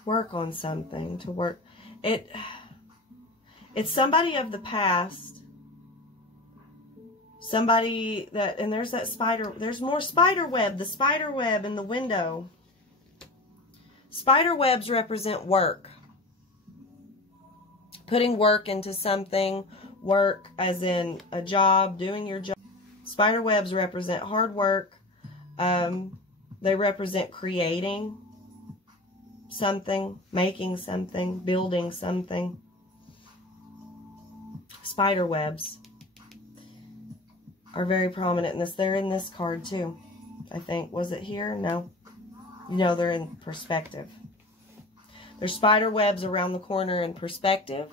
work on something, to work. It's somebody of the past. Somebody that, and there's that spider, there's more spider web, the spider web in the window. Spider webs represent work. Putting work into something, work as in a job, doing your job. Spider webs represent hard work. They represent creating something, making something, building something. Spider webs are very prominent in this. They're in this card too, I think. Was it here? No. No, they're in perspective. There's spider webs around the corner in perspective.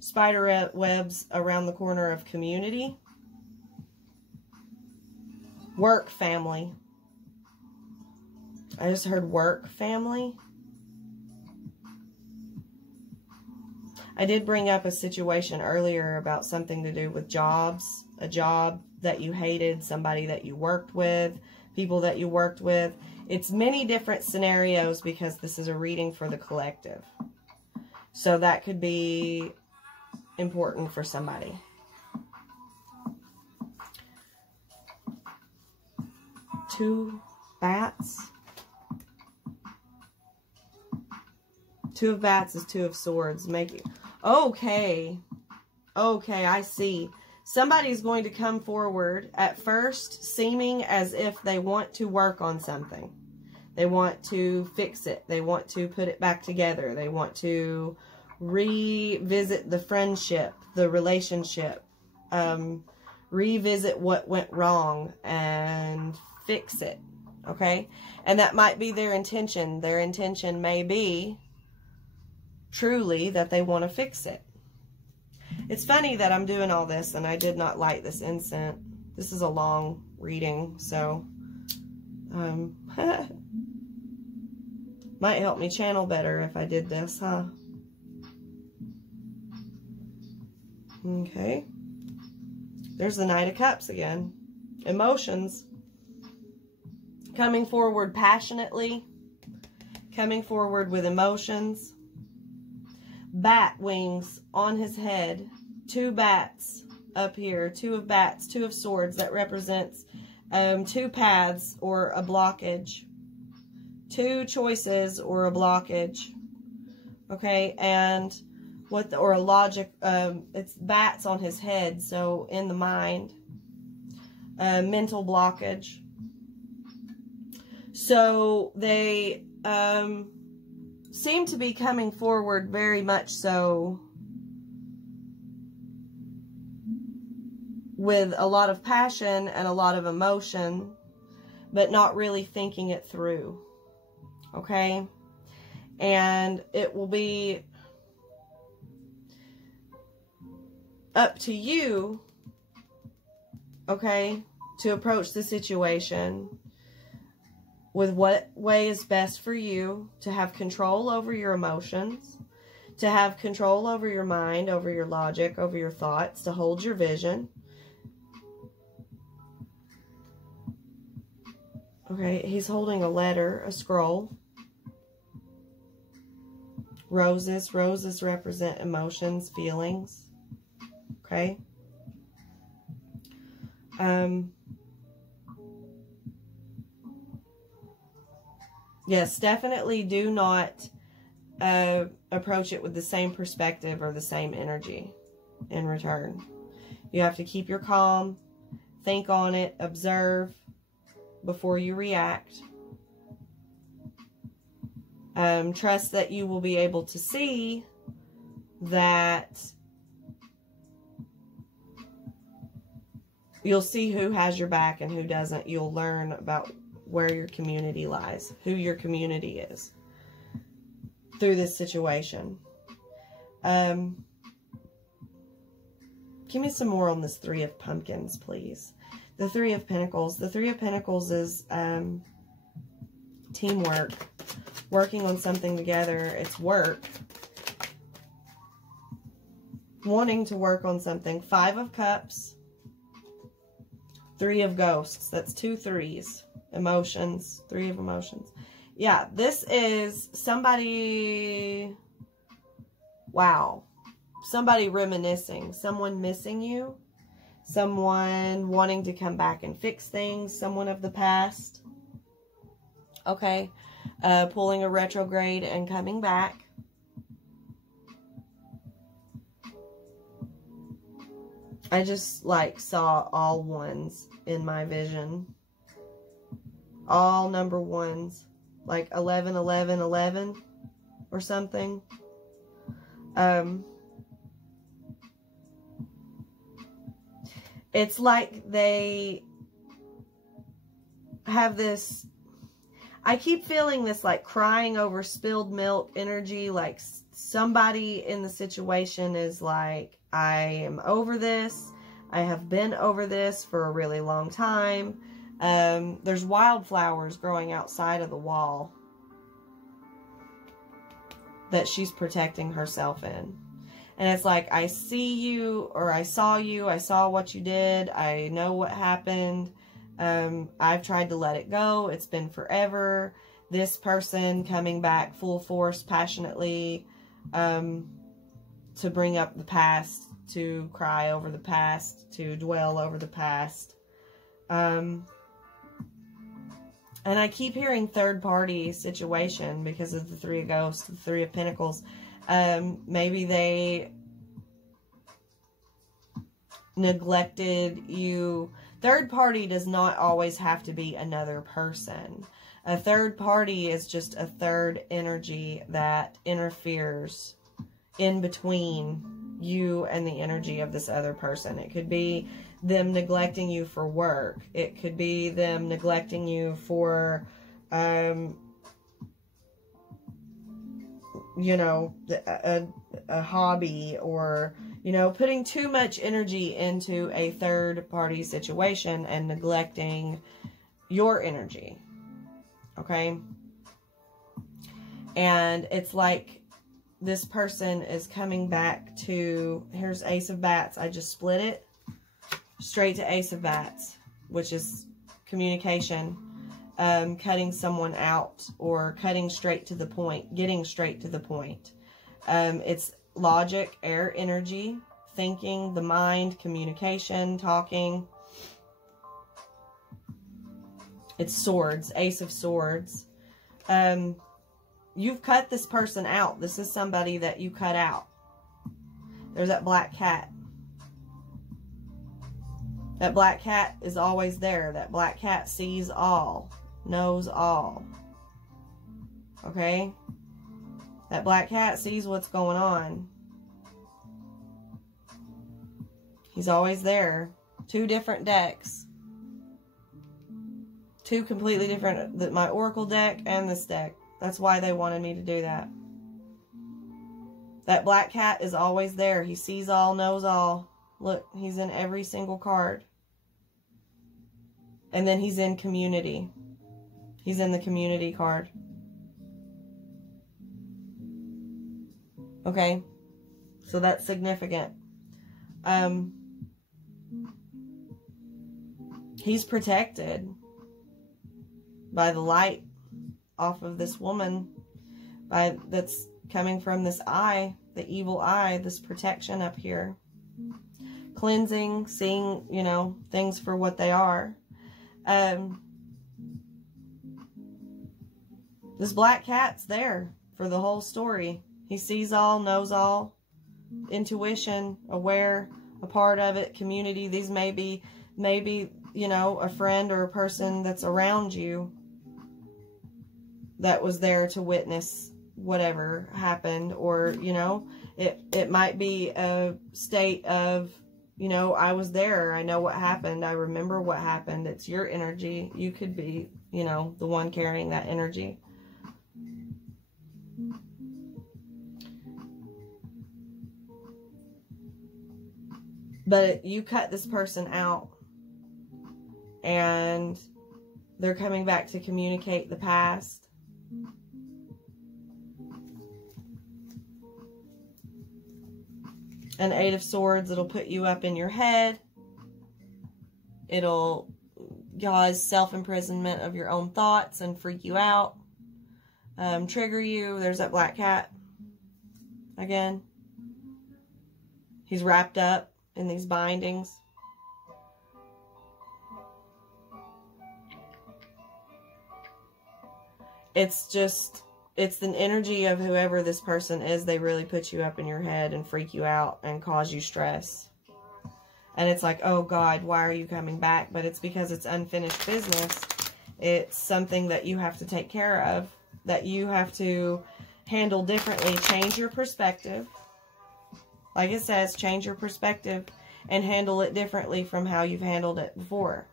Spider webs around the corner of community. Work family. I just heard work family. I did bring up a situation earlier about something to do with jobs. A job that you hated, somebody that you worked with, people that you worked with. It's many different scenarios because this is a reading for the collective. So that could be important for somebody. Two bats. Two of bats is two of swords. Okay, I see. Somebody's going to come forward at first seeming as if they want to work on something. They want to fix it. They want to put it back together. They want to revisit the friendship, the relationship, revisit what went wrong and fix it, okay? And that might be their intention. Their intention may be truly that they want to fix it. It's funny that I'm doing all this and I did not light this incense. This is a long reading, so might help me channel better if I did this, huh? Okay. There's the Knight of Cups again. Emotions. Coming forward passionately. Coming forward with emotions. Bat wings on his head. Two bats up here. Two of bats. Two of swords. That represents two paths or a blockage. Two choices or a blockage. Okay, and or a logic, it's bats on his head, so in the mind. Mental blockage. So they seem to be coming forward very much so with a lot of passion and a lot of emotion, but not really thinking it through. Okay? And it will be up to you, okay, to approach the situation with what way is best for you, to have control over your emotions, to have control over your mind, over your logic, over your thoughts, to hold your vision. Okay, he's holding a letter, a scroll. Roses. Roses represent emotions, feelings. Okay. Yes, definitely do not approach it with the same perspective or the same energy in return. You have to keep your calm, think on it, observe before you react. Trust that you will be able to see that you'll see who has your back and who doesn't. You'll learn about where your community lies, who your community is through this situation. Give me some more on this Three of Pumpkins, please. The Three of Pentacles. The Three of Pentacles is teamwork, working on something together. It's work. Wanting to work on something. Five of Cups. Three of Ghosts. That's 2 threes. Emotions. 3 of emotions. Yeah, this is somebody... Wow. Somebody reminiscing. Someone missing you. Someone wanting to come back and fix things. Someone of the past. Okay. Pulling a retrograde and coming back. I just like saw all ones in my vision. All number ones. Like 11, 11, 11 or something. It's like they have this, I keep feeling this like crying over spilled milk energy. Like somebody in the situation is like, I am over this. I have been over this for a really long time. There's wildflowers growing outside of the wall that she's protecting herself in. And it's like, I see you, or I saw you, I saw what you did, I know what happened. I've tried to let it go. It's been forever. This person coming back full force, passionately, to bring up the past, to cry over the past, to dwell over the past. And I keep hearing third party situation because of the Three of Ghosts, the Three of Pentacles. Maybe they neglected you. Third party does not always have to be another person. A third party is just a third energy that interferes in between you and the energy of this other person. It could be them neglecting you for work. It could be them neglecting you for, you know, a hobby, or, you know, putting too much energy into a third party situation and neglecting your energy. Okay? And it's like this person is coming back to, here's Ace of Bats. I just split it straight to Ace of Bats, which is communication, cutting someone out, or cutting straight to the point, getting straight to the point. It's logic, air energy, thinking, the mind, communication, talking. It's swords, Ace of Swords. You've cut this person out. This is somebody that you cut out. There's that black cat. That black cat is always there. That black cat sees all, knows all. Okay? That black cat sees what's going on. He's always there. 2 different decks. 2 completely different, my Oracle deck and this deck. That's why they wanted me to do that. That black cat is always there. He sees all, knows all. Look, he's in every single card. And then he's in community. He's in the community card. Okay? So that's significant. He's protected by the light off of this woman, that's coming from this eye, the evil eye, this protection up here. cleansing, seeing, you know, things for what they are. This black cat's there for the whole story. He sees all, knows all, intuition, aware, a part of it, community. These may be, you know, a friend or a person that's around you that was there to witness whatever happened, or, you know, it might be a state of, you know, I was there, I know what happened, I remember what happened. It's your energy. You could be, you know, the one carrying that energy. But you cut this person out, and they're coming back to communicate the past. An 8 of Swords, it'll put you up in your head. It'll cause self-imprisonment of your own thoughts and freak you out. Trigger you. There's that black cat. Again. He's wrapped up in these bindings. It's just, it's an energy of whoever this person is. They really put you up in your head and freak you out and cause you stress. And it's like, oh God, why are you coming back? But it's because it's unfinished business. It's something that you have to take care of, that you have to handle differently. Change your perspective. Like it says, change your perspective and handle it differently from how you've handled it before.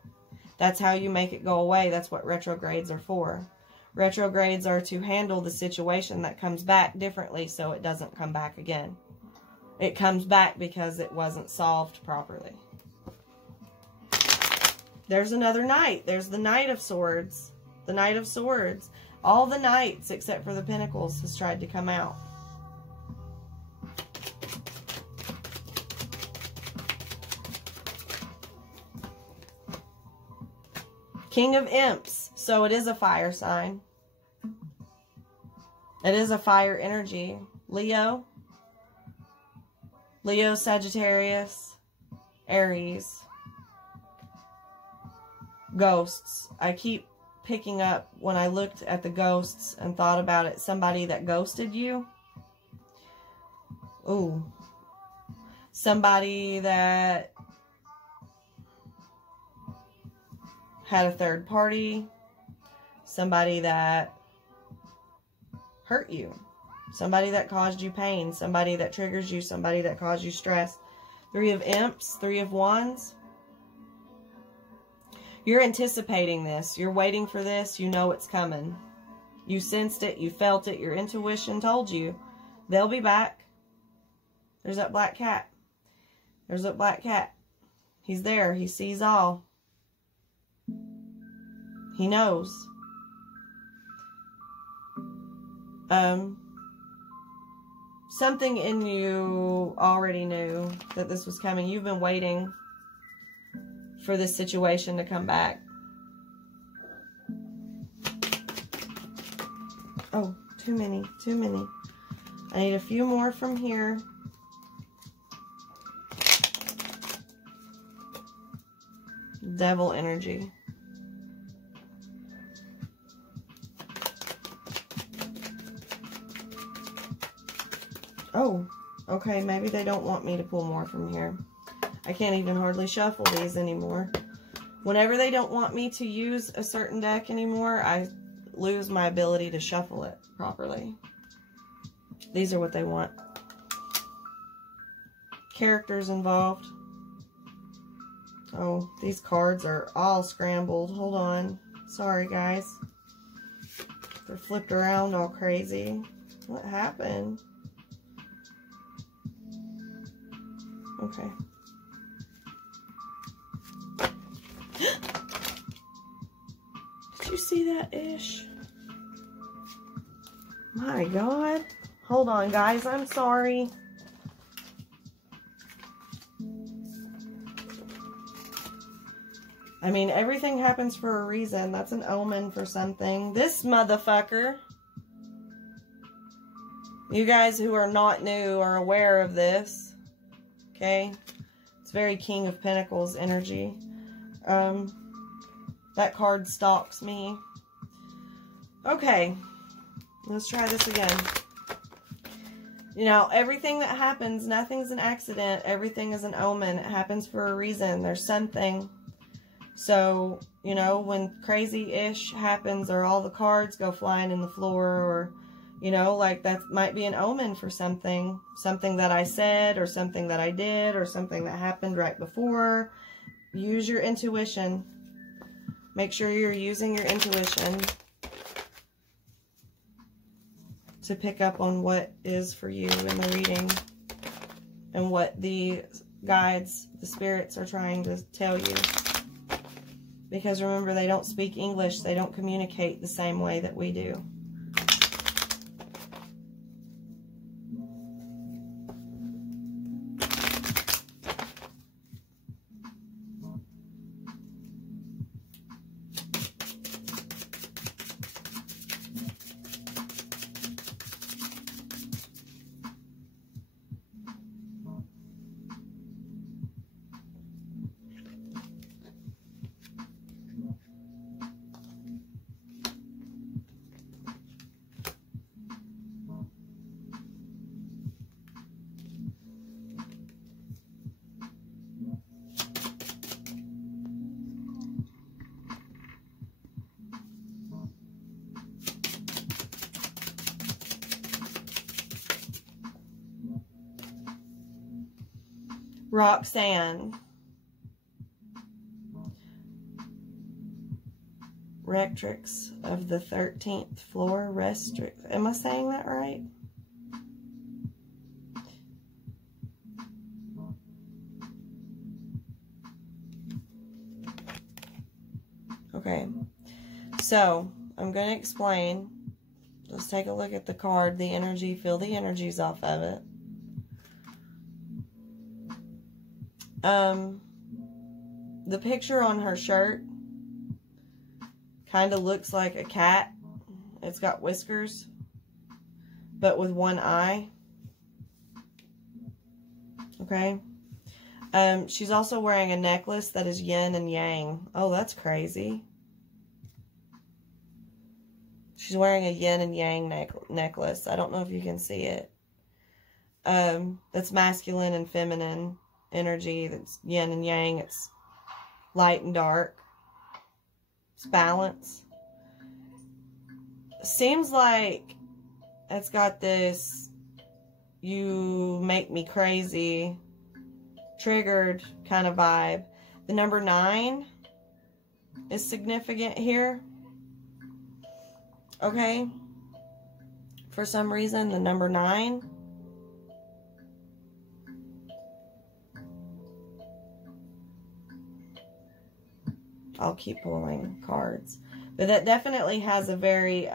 That's how you make it go away. That's what retrogrades are for. Retrogrades are to handle the situation that comes back differently so it doesn't come back again. It comes back because it wasn't solved properly. There's another knight. There's the Knight of Swords. The Knight of Swords. All the knights except for the Pentacles has tried to come out. King of Imps. So it is a fire sign. It is a fire energy. Leo, Sagittarius, Aries. Ghosts. I keep picking up, when I looked at the ghosts and thought about it, somebody that ghosted you. Ooh. Somebody that had a third party. Somebody that hurt you. Somebody that caused you pain. Somebody that triggers you. Somebody that caused you stress. 3 of Imps. 3 of Wands. You're anticipating this. You're waiting for this. You know it's coming. You sensed it. You felt it. Your intuition told you. They'll be back. There's that black cat. There's that black cat. He's there. He sees all. He knows. Something in you already knew that this was coming. You've been waiting for this situation to come back. Oh, too many. I need a few more from here. Devil energy. Oh, okay, maybe they don't want me to pull more from here. I can't even hardly shuffle these anymore. Whenever they don't want me to use a certain deck anymore, I lose my ability to shuffle it properly. These are what they want. Characters involved. Oh, these cards are all scrambled. Hold on. Sorry, guys. They're flipped around all crazy. What happened? Okay. Did you see that, Ish? My God. Hold on, guys. I'm sorry. I mean, everything happens for a reason. That's an omen for something. This motherfucker. You guys who are not new are aware of this. Okay? It's very King of Pentacles energy. That card stalks me. Okay, let's try this again. You know, everything that happens, nothing's an accident. Everything is an omen. It happens for a reason. There's something. So, you know, when crazy-ish happens or all the cards go flying in the floor or, you know, like that might be an omen for something. Something that I said or something that I did or something that happened right before. Use your intuition. Make sure you're using your intuition to pick up on what is for you in the reading and what the guides, the spirits are trying to tell you. Because remember, they don't speak English. They don't communicate the same way that we do. Roxanne. Rectrix of the 13th floor. Am I saying that right? Okay. So, I'm going to explain. Let's take a look at the card, the energy, feel the energies off of it. The picture on her shirt kind of looks like a cat. It's got whiskers, but with one eye. Okay. She's also wearing a necklace that is yin and yang. Oh, that's crazy. She's wearing a yin and yang necklace. I don't know if you can see it. That's masculine and feminine energy. That's yin and yang. It's light and dark. It's balance. Seems like it's got this you make me crazy, triggered kind of vibe. The number 9 is significant here. Okay. For some reason, the number 9. I'll keep pulling cards. But that definitely has a very,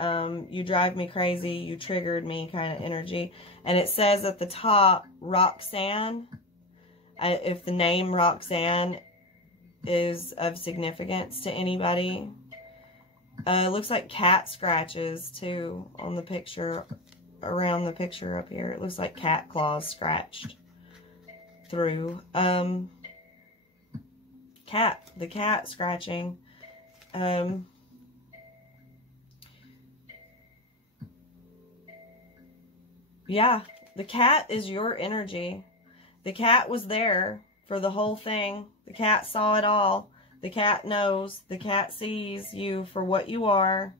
you drive me crazy, you triggered me kind of energy. And it says at the top, Roxanne. If the name Roxanne is of significance to anybody. It looks like cat scratches, too, on the picture, around the picture up here. It looks like cat claws scratched through. The cat scratching. Yeah, the cat is your energy. The cat was there for the whole thing. The cat saw it all. The cat knows. The cat sees you for what you are.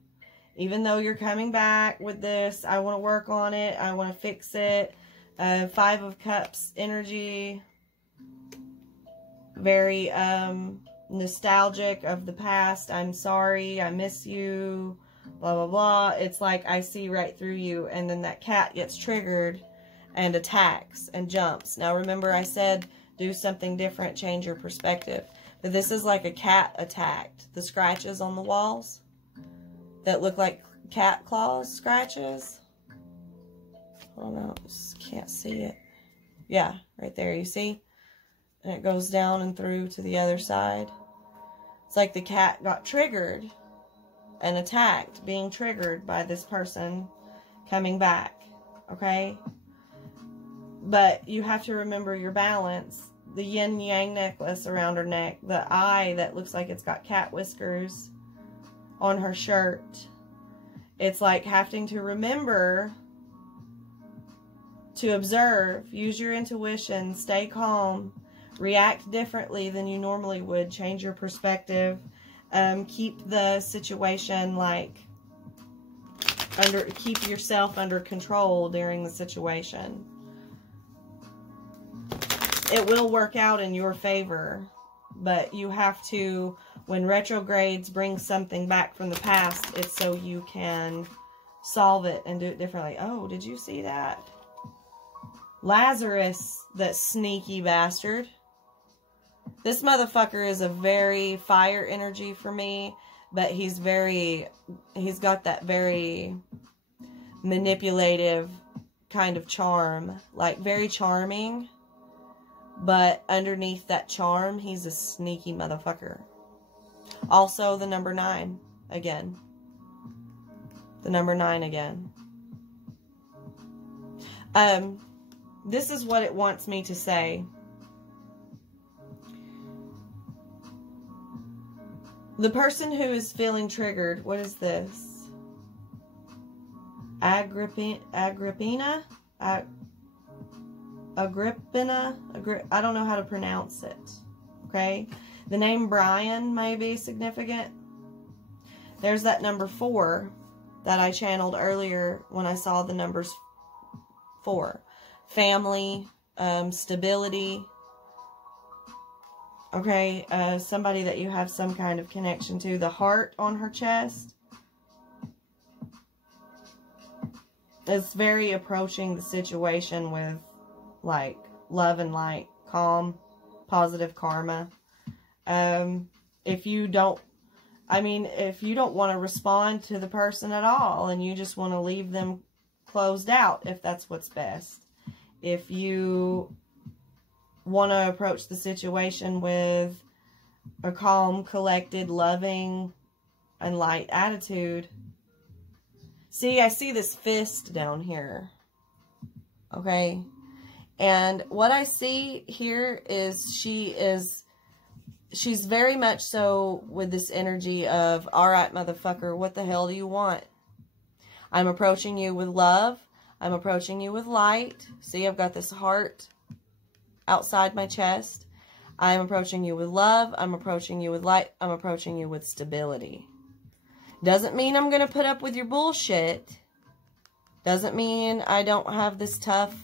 Even though you're coming back with this, I want to work on it. I want to fix it. 5 of Cups energy. Very nostalgic of the past. I'm sorry. I miss you. Blah, blah, blah. It's like I see right through you. And then that cat gets triggered and attacks and jumps. Now remember I said do something different. Change your perspective. But this is like a cat attacked. The scratches on the walls that look like cat claws scratches. I don't know. Just can't see it. Yeah, right there. You see? And it goes down and through to the other side. It's like the cat got triggered and attacked, being triggered by this person coming back. Okay? But you have to remember your balance. the yin yang necklace around her neck, the eye that looks like it's got cat whiskers on her shirt. It's like having to remember to observe, use your intuition, stay calm, react differently than you normally would, change your perspective, keep the situation like keep yourself under control during the situation. It will work out in your favor, but you have to, when retrogrades bring something back from the past, it's so you can solve it and do it differently. Oh, did you see that? Lazarus, that sneaky bastard. This motherfucker is a very fire energy for me, but he's got that very manipulative kind of charm, like very charming, but underneath that charm, he's a sneaky motherfucker. Also, the number 9 again. The number 9 again. This is what it wants me to say. The person who is feeling triggered, what is this? Agrippina? I don't know how to pronounce it. Okay? The name Brian may be significant. There's that number 4 that I channeled earlier when I saw the numbers 4. Family, stability. Okay, somebody that you have some kind of connection to. The heart on her chest is very approaching the situation with, like, love and light, calm, positive karma. If you don't want to respond to the person at all and you just want to leave them closed out, if that's what's best. If you want to approach the situation with a calm, collected, loving, and light attitude. See, I see this fist down here. Okay? And what I see here is she's very much so with this energy of, alright, motherfucker, what the hell do you want? I'm approaching you with love. I'm approaching you with light. See, I've got this heart outside my chest. I'm approaching you with love. I'm approaching you with light. I'm approaching you with stability. Doesn't mean I'm going to put up with your bullshit. Doesn't mean I don't have this tough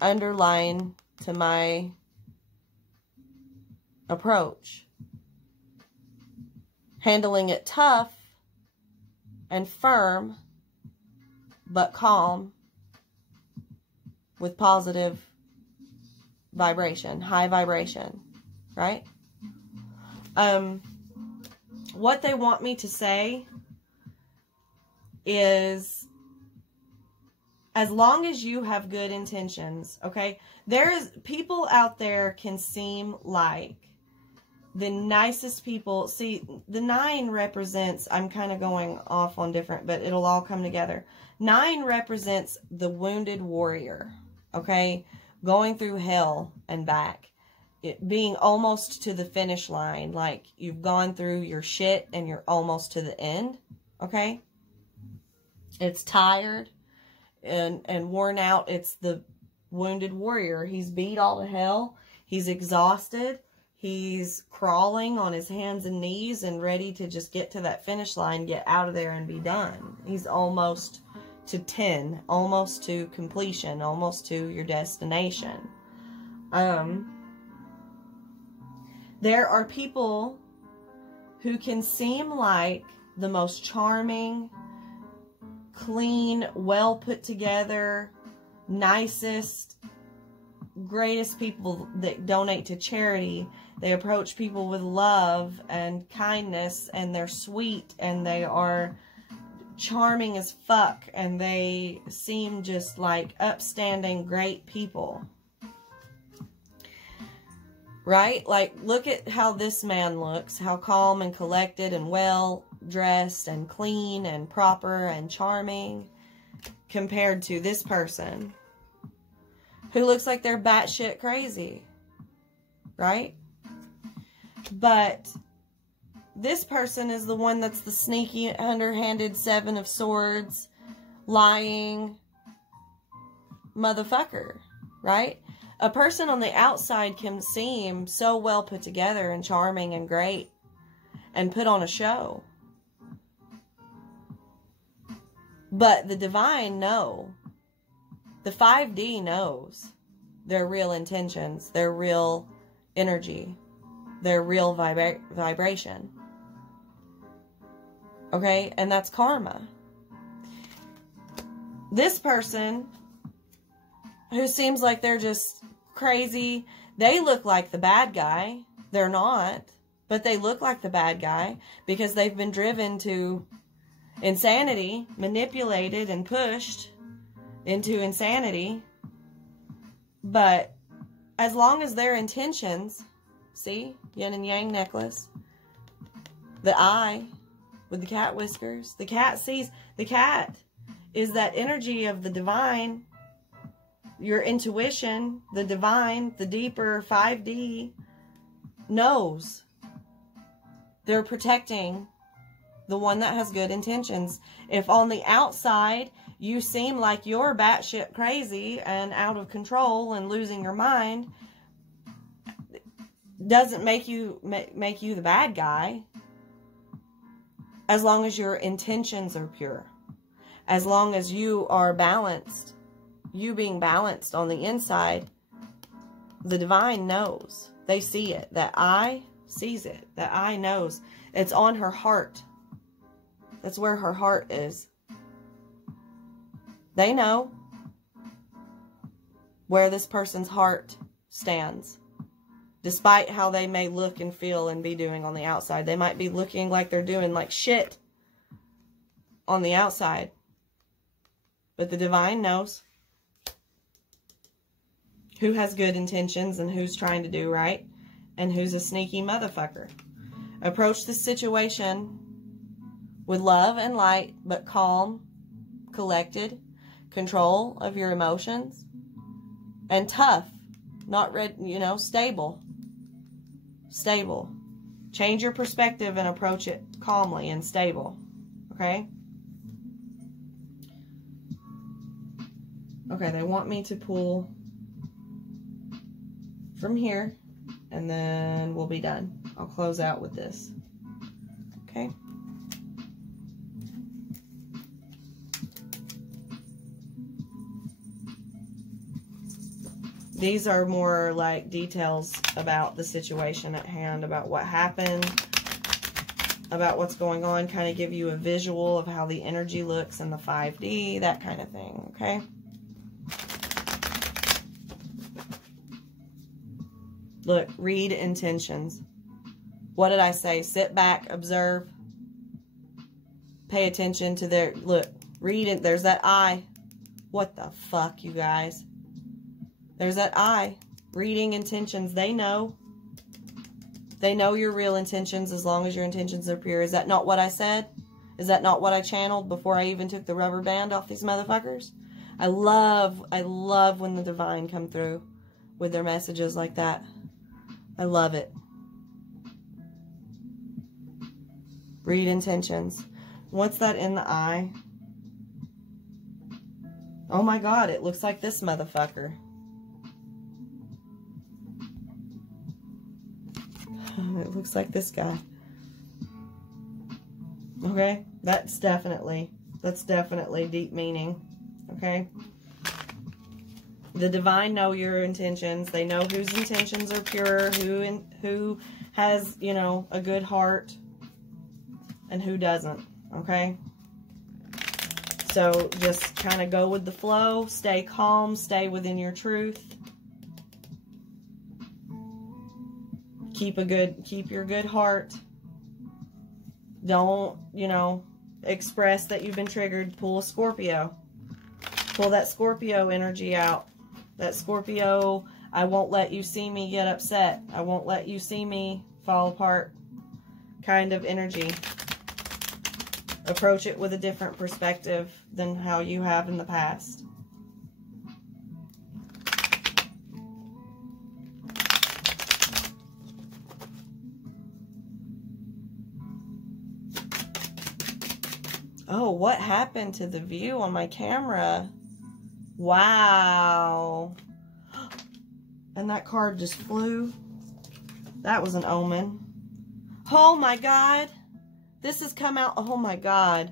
underline to my approach. Handling it tough and firm, but calm, with positive vibration, high vibration, right? What they want me to say is, as long as you have good intentions, okay? People out there can seem like the nicest people. See, the 9 represents, I'm kind of going off on different, but it'll all come together. 9 represents the wounded warrior, okay? Going through hell and back. It being almost to the finish line. Like, you've gone through your shit and you're almost to the end, okay? It's tired and worn out. It's the wounded warrior. He's beat all to hell. He's exhausted. He's crawling on his hands and knees and ready to just get to that finish line, get out of there and be done. He's almost to 10, almost to completion, almost to your destination. There are people who can seem like the most charming, clean, well put together, nicest, greatest people that donate to charity. They approach people with love and kindness, and they're sweet, and they are charming as fuck, and they seem just like upstanding, great people. Right? Like, look at how this man looks, how calm and collected and well dressed and clean and proper and charming compared to this person who looks like they're batshit crazy, right? But this person is the one that's the sneaky, underhanded Seven of Swords, lying motherfucker, right? A person on the outside can seem so well put together and charming and great and put on a show. But the divine know. The 5D knows their real intentions, their real energy, their real vibration. Okay? And that's karma. This person who seems like they're just crazy, they look like the bad guy. They're not, but they look like the bad guy because they've been driven to insanity, manipulated and pushed into insanity. But as long as their intentions, see, yin and yang necklace, the eye with the cat whiskers, the cat sees, the cat is that energy of the divine, your intuition, the divine, the deeper 5D knows they're protecting the one that has good intentions. If on the outside you seem like you're batshit crazy and out of control and losing your mind, doesn't make you the bad guy. As long as your intentions are pure. As long as you are balanced, you being balanced on the inside, the divine knows. They see it. That eye sees it. That eye knows. It's on her heart. That's where her heart is. They know where this person's heart stands. Despite how they may look and feel and be doing on the outside. They might be looking like they're doing like shit on the outside. But the divine knows who has good intentions and who's trying to do right and who's a sneaky motherfucker. Approach the situation with love and light, but calm, collected, control of your emotions, and tough, not stable. Stable. Change your perspective and approach it calmly and stable. Okay? Okay, they want me to pull from here, and then we'll be done. I'll close out with this. Okay? These are more like details about the situation at hand, about what happened, about what's going on, kind of give you a visual of how the energy looks in the 5D, that kind of thing, okay? Look, read intentions. What did I say? Sit back, observe, pay attention to their, look, read it. There's that eye. What the fuck, you guys? There's that eye. Reading intentions. They know. They know your real intentions as long as your intentions are pure. Is that not what I said? Is that not what I channeled before I even took the rubber band off these motherfuckers? I love when the divine come through with their messages like that. I love it. Read intentions. What's that in the eye? Oh my God, it looks like this motherfucker. It looks like this guy. Okay? That's definitely deep meaning. Okay? The divine know your intentions. They know whose intentions are pure, who has, you know, a good heart, and who doesn't. Okay? So just kind of go with the flow. Stay calm. Stay within your truth. Keep your good heart. Don't, you know, express that you've been triggered. Pull a Scorpio. Pull that Scorpio energy out. That Scorpio, I won't let you see me get upset. I won't let you see me fall apart kind of energy. Approach it with a different perspective than how you have in the past. Oh, what happened to the view on my camera? Wow. And that card just flew. That was an omen. Oh my God. This has come out. Oh my God.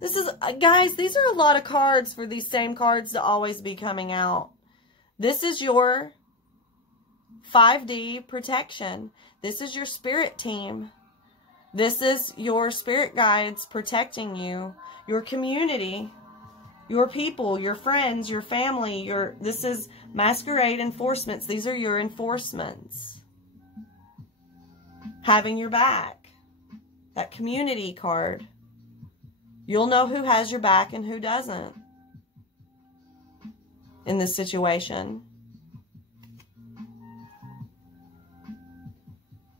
This is, guys, these are a lot of cards for these same cards to always be coming out. This is your 5D protection. This is your spirit team. This is your spirit guides protecting you, your community, your people, your friends, your family, this is masquerade enforcements. These are your enforcements. Having your back. That community card. You'll know who has your back and who doesn't in this situation.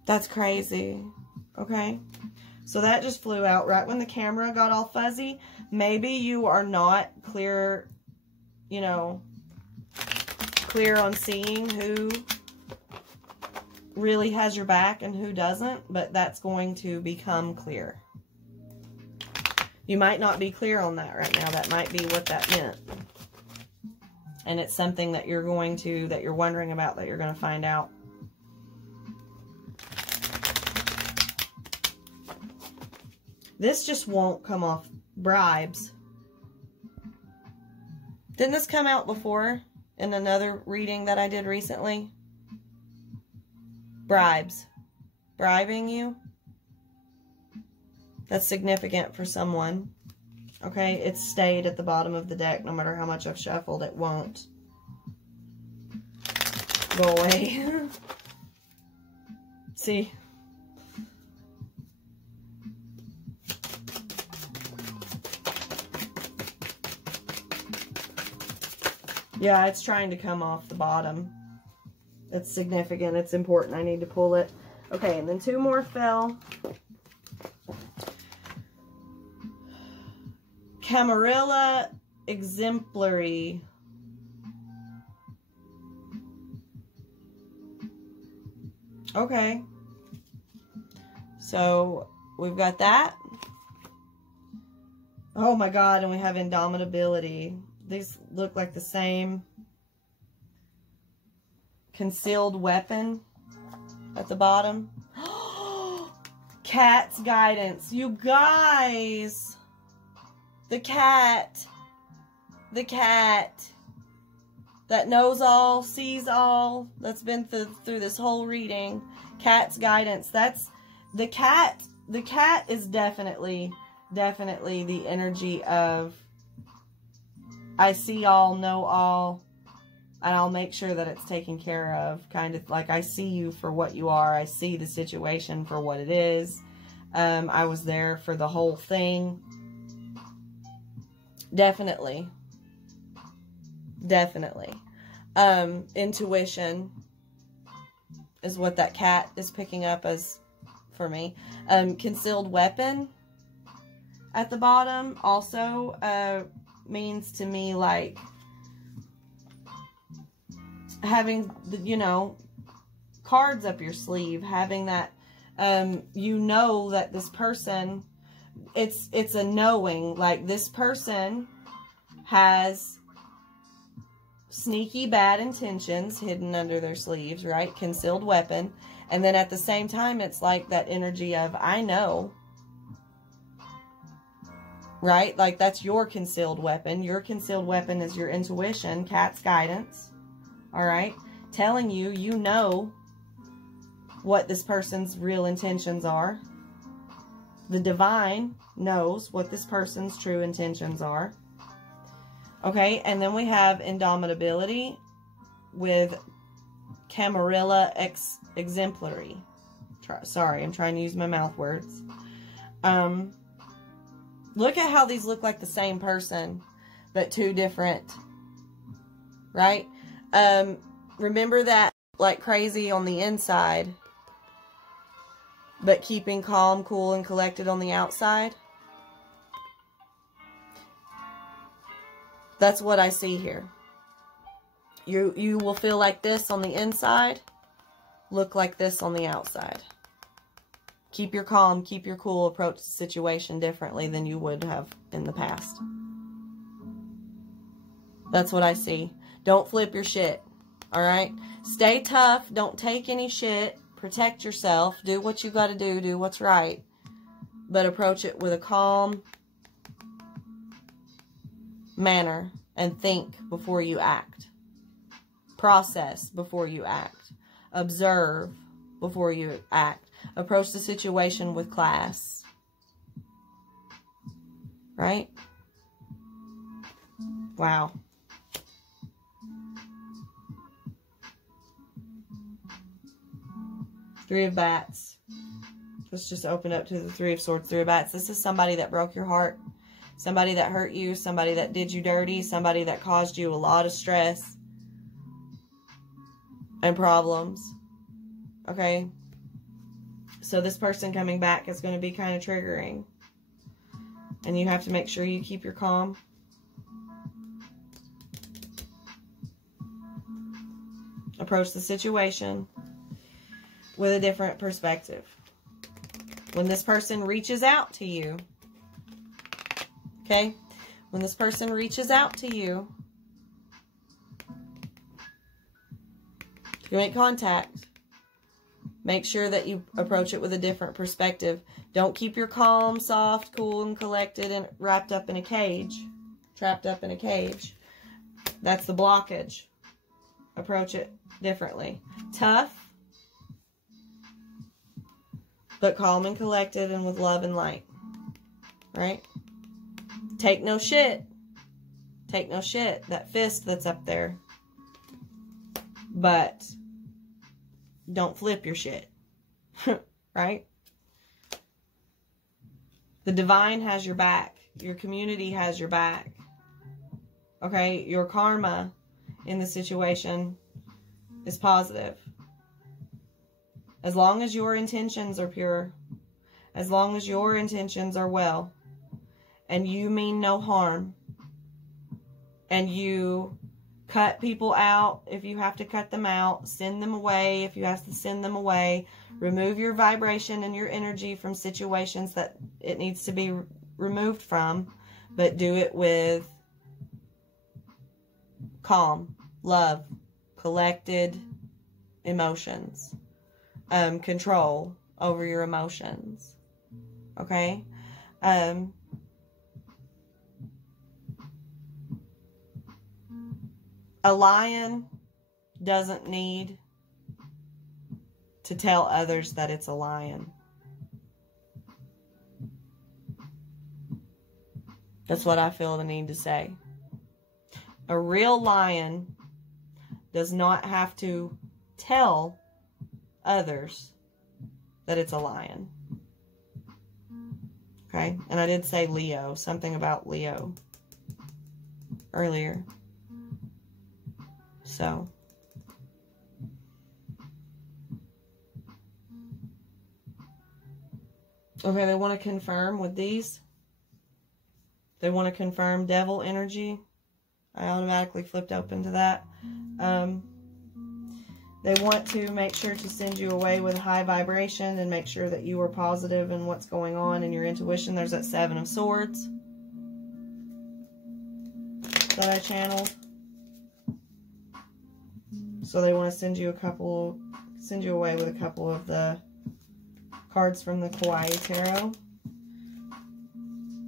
That's crazy. Okay. So that just flew out right when the camera got all fuzzy. Maybe you are not clear, you know, clear on seeing who really has your back and who doesn't, but that's going to become clear. You might not be clear on that right now. That might be what that meant. And it's something that you're wondering about, that you're going to find out. This just won't come off. Bribes. Didn't this come out before in another reading that I did recently? Bribes. Bribing you. That's significant for someone. Okay, it's stayed at the bottom of the deck. No matter how much I've shuffled, it won't go away. See? Yeah, it's trying to come off the bottom. It's significant. It's important. I need to pull it. Okay, and then two more fell. Camarilla Exemplary. Okay. So, we've got that. Oh my God, and we have Indomitability. These look like the same. Concealed weapon at the bottom. Cat's guidance. You guys. The cat. The cat. That knows all, sees all. That's been through this whole reading. Cat's guidance. That's the cat. The cat is definitely the energy of I see all, know all, and I'll make sure that it's taken care of. Kind of like I see you for what you are. I see the situation for what it is. I was there for the whole thing. Definitely. Definitely. Intuition is what that cat is picking up as for me. Concealed weapon at the bottom also means to me like having, you know, cards up your sleeve, having that, you know that this person, it's a knowing, like this person has sneaky bad intentions hidden under their sleeves, right? Concealed weapon. And then at the same time, it's like that energy of, I know. Right? Like that's your concealed weapon. Your concealed weapon is your intuition, cat's guidance. All right? Telling you, you know what this person's real intentions are. The divine knows what this person's true intentions are. Okay? And then we have Indomitability with Camarilla Exemplary. Sorry, I'm trying to use my mouth words. Look at how these look like the same person, but two different, right? Remember that like crazy on the inside, but keeping calm, cool, and collected on the outside? That's what I see here. You will feel like this on the inside, look like this on the outside. Keep your calm, keep your cool, approach the situation differently than you would have in the past. That's what I see. Don't flip your shit. All right? Stay tough. Don't take any shit. Protect yourself. Do what you got to do. Do what's right. But approach it with a calm manner and think before you act. Process before you act. Observe before you act. Approach the situation with class. Right? Wow. Three of Bats. Let's just open up to the Three of Swords, Three of Bats. This is somebody that broke your heart. Somebody that hurt you. Somebody that did you dirty. Somebody that caused you a lot of stress and problems. Okay? So this person coming back is going to be kind of triggering. And you have to make sure you keep your calm. Approach the situation with a different perspective. When this person reaches out to you, okay? When this person reaches out to you to make contact, make sure that you approach it with a different perspective. Don't keep your calm, soft, cool, and collected and wrapped up in a cage. Trapped up in a cage. That's the blockage. Approach it differently. Tough, but calm and collected and with love and light. Right? Take no shit. Take no shit. That fist that's up there. But don't flip your shit. Right? The divine has your back. Your community has your back. Okay? Your karma in the situation is positive. As long as your intentions are pure. As long as your intentions are well. And you mean no harm. And you cut people out if you have to cut them out. Send them away if you have to send them away. Remove your vibration and your energy from situations that it needs to be removed from. But do it with calm, love, collected emotions. Control over your emotions. Okay? A lion doesn't need to tell others that it's a lion. That's what I feel the need to say. A real lion does not have to tell others that it's a lion. Okay? And I did say Leo, something about Leo earlier. So, okay, they want to confirm with these. They want to confirm devil energy. I automatically flipped open to that. They want to make sure to send you away with high vibration and make sure that you are positive in what's going on in your intuition. There's that Seven of Swords that I channeled. So they want to send you away with a couple of the cards from the Kawaii Tarot,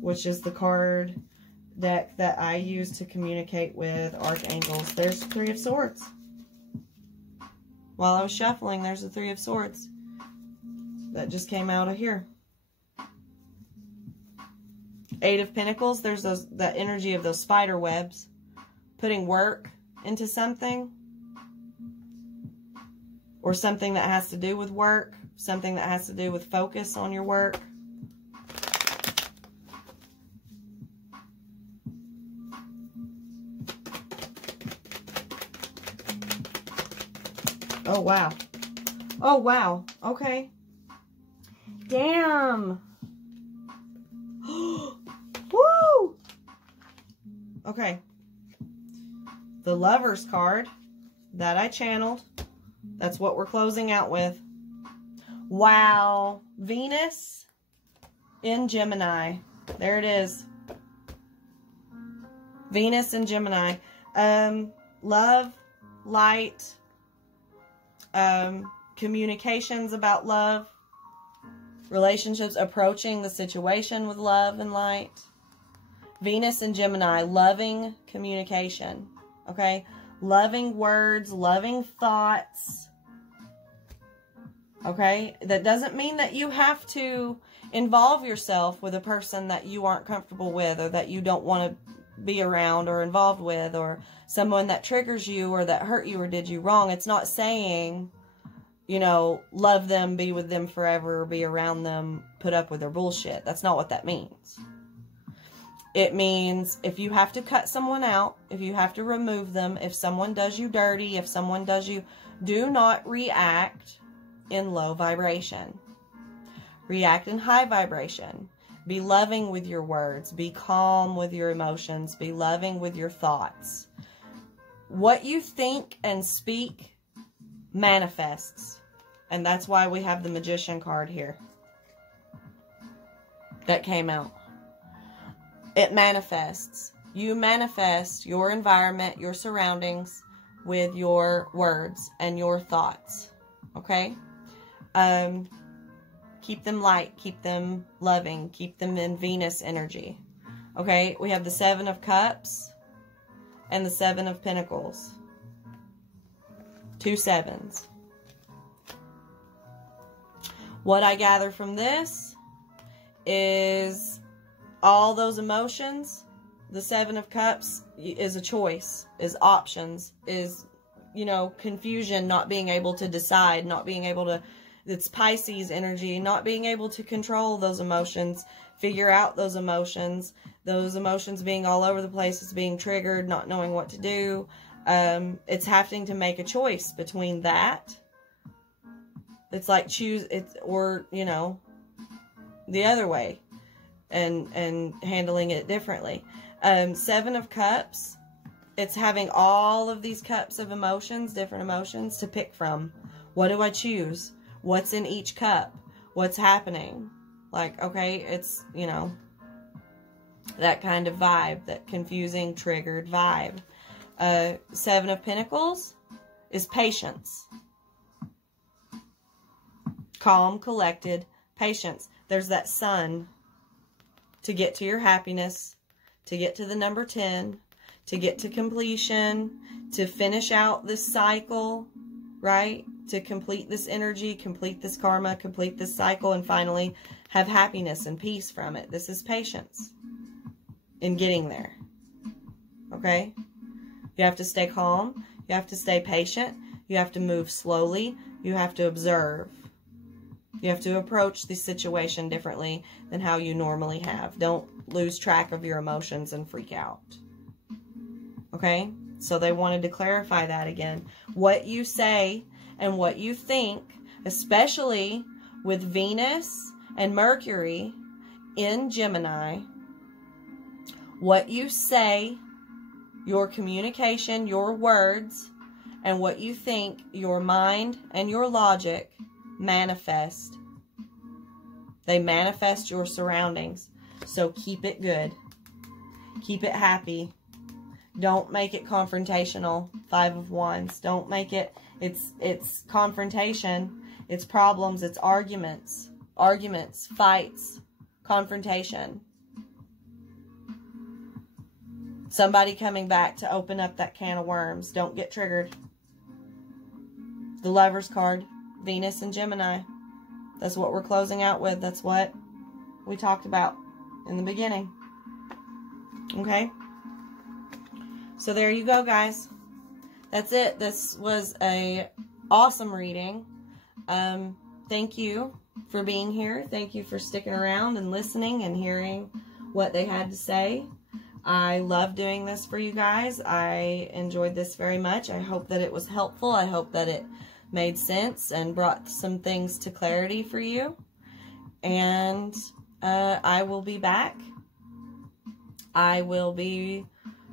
which is the card deck that I use to communicate with archangels. There's the Three of Swords. While I was shuffling, there's the Three of Swords that just came out of here. Eight of Pentacles, there's that energy of those spider webs. Putting work into something. Or something that has to do with work. Something that has to do with focus on your work. Oh, wow. Oh, wow. Okay. Damn. Woo! Okay. The Lover's card that I channeled. That's what we're closing out with. Wow. Venus in Gemini. There it is. Venus in Gemini. Love, light, communications about love, relationships, approaching the situation with love and light. Venus and Gemini, loving communication, okay? Loving words, loving thoughts, okay? That doesn't mean that you have to involve yourself with a person that you aren't comfortable with or that you don't want to be around or involved with, or someone that triggers you or that hurt you or did you wrong. It's not saying, you know, love them, be with them forever, be around them, put up with their bullshit. That's not what that means. It means if you have to cut someone out, if you have to remove them, if someone does you dirty, if someone does you, do not react in low vibration. React in high vibration. Be loving with your words. Be calm with your emotions. Be loving with your thoughts. What you think and speak manifests. And that's why we have the Magician card here that came out. It manifests. You manifest your environment, your surroundings with your words and your thoughts. Okay? Keep them light. Keep them loving. Keep them in Venus energy. Okay? We have the Seven of Cups and the Seven of Pentacles. 2 sevens. What I gather from this is all those emotions. The Seven of Cups is a choice, is options, is, you know, confusion, not being able to decide, not being able to, it's Pisces energy, not being able to control those emotions, figure out those emotions being all over the place, it's being triggered, not knowing what to do. It's having to make a choice between that. It's like or, you know, the other way and handling it differently. Seven of Cups, it's having all of these cups of emotions, different emotions to pick from. What do I choose? What's in each cup? What's happening? Like, okay, it's, you know, that kind of vibe, that confusing, triggered vibe. Seven of Pentacles is patience. Calm, collected, patience. There's that sun to get to your happiness, to get to the number 10, to get to completion, to finish out this cycle, right? To complete this energy, complete this karma, complete this cycle, and finally have happiness and peace from it. This is patience in getting there. Okay? You have to stay calm. You have to stay patient. You have to move slowly. You have to observe. You have to approach the situation differently than how you normally have. Don't lose track of your emotions and freak out. Okay? So they wanted to clarify that again. What you say and what you think, especially with Venus and Mercury in Gemini, what you say, your communication, your words, and what you think, your mind and your logic manifest. They manifest your surroundings. So keep it good. Keep it happy. Don't make it confrontational. 5 of Wands. Don't make it, it's confrontation. It's problems. It's arguments. Arguments. Fights. Confrontation. Somebody coming back to open up that can of worms. Don't get triggered. The Lover's card. Venus and Gemini. That's what we're closing out with. That's what we talked about in the beginning. Okay? So there you go, guys. That's it. This was a awesome reading. Thank you for being here. Thank you for sticking around and listening and hearing what they had to say. I love doing this for you guys. I enjoyed this very much. I hope that it was helpful. I hope that it made sense and brought some things to clarity for you. And I will be back. I will be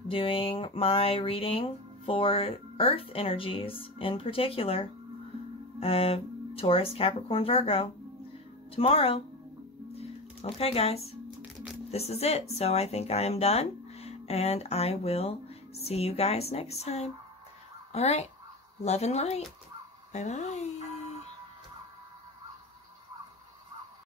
doing my reading for Earth energies in particular. Taurus, Capricorn, Virgo tomorrow. Okay, guys. This is it. So I think I am done. And I will see you guys next time. All right. Love and light. Bye-bye.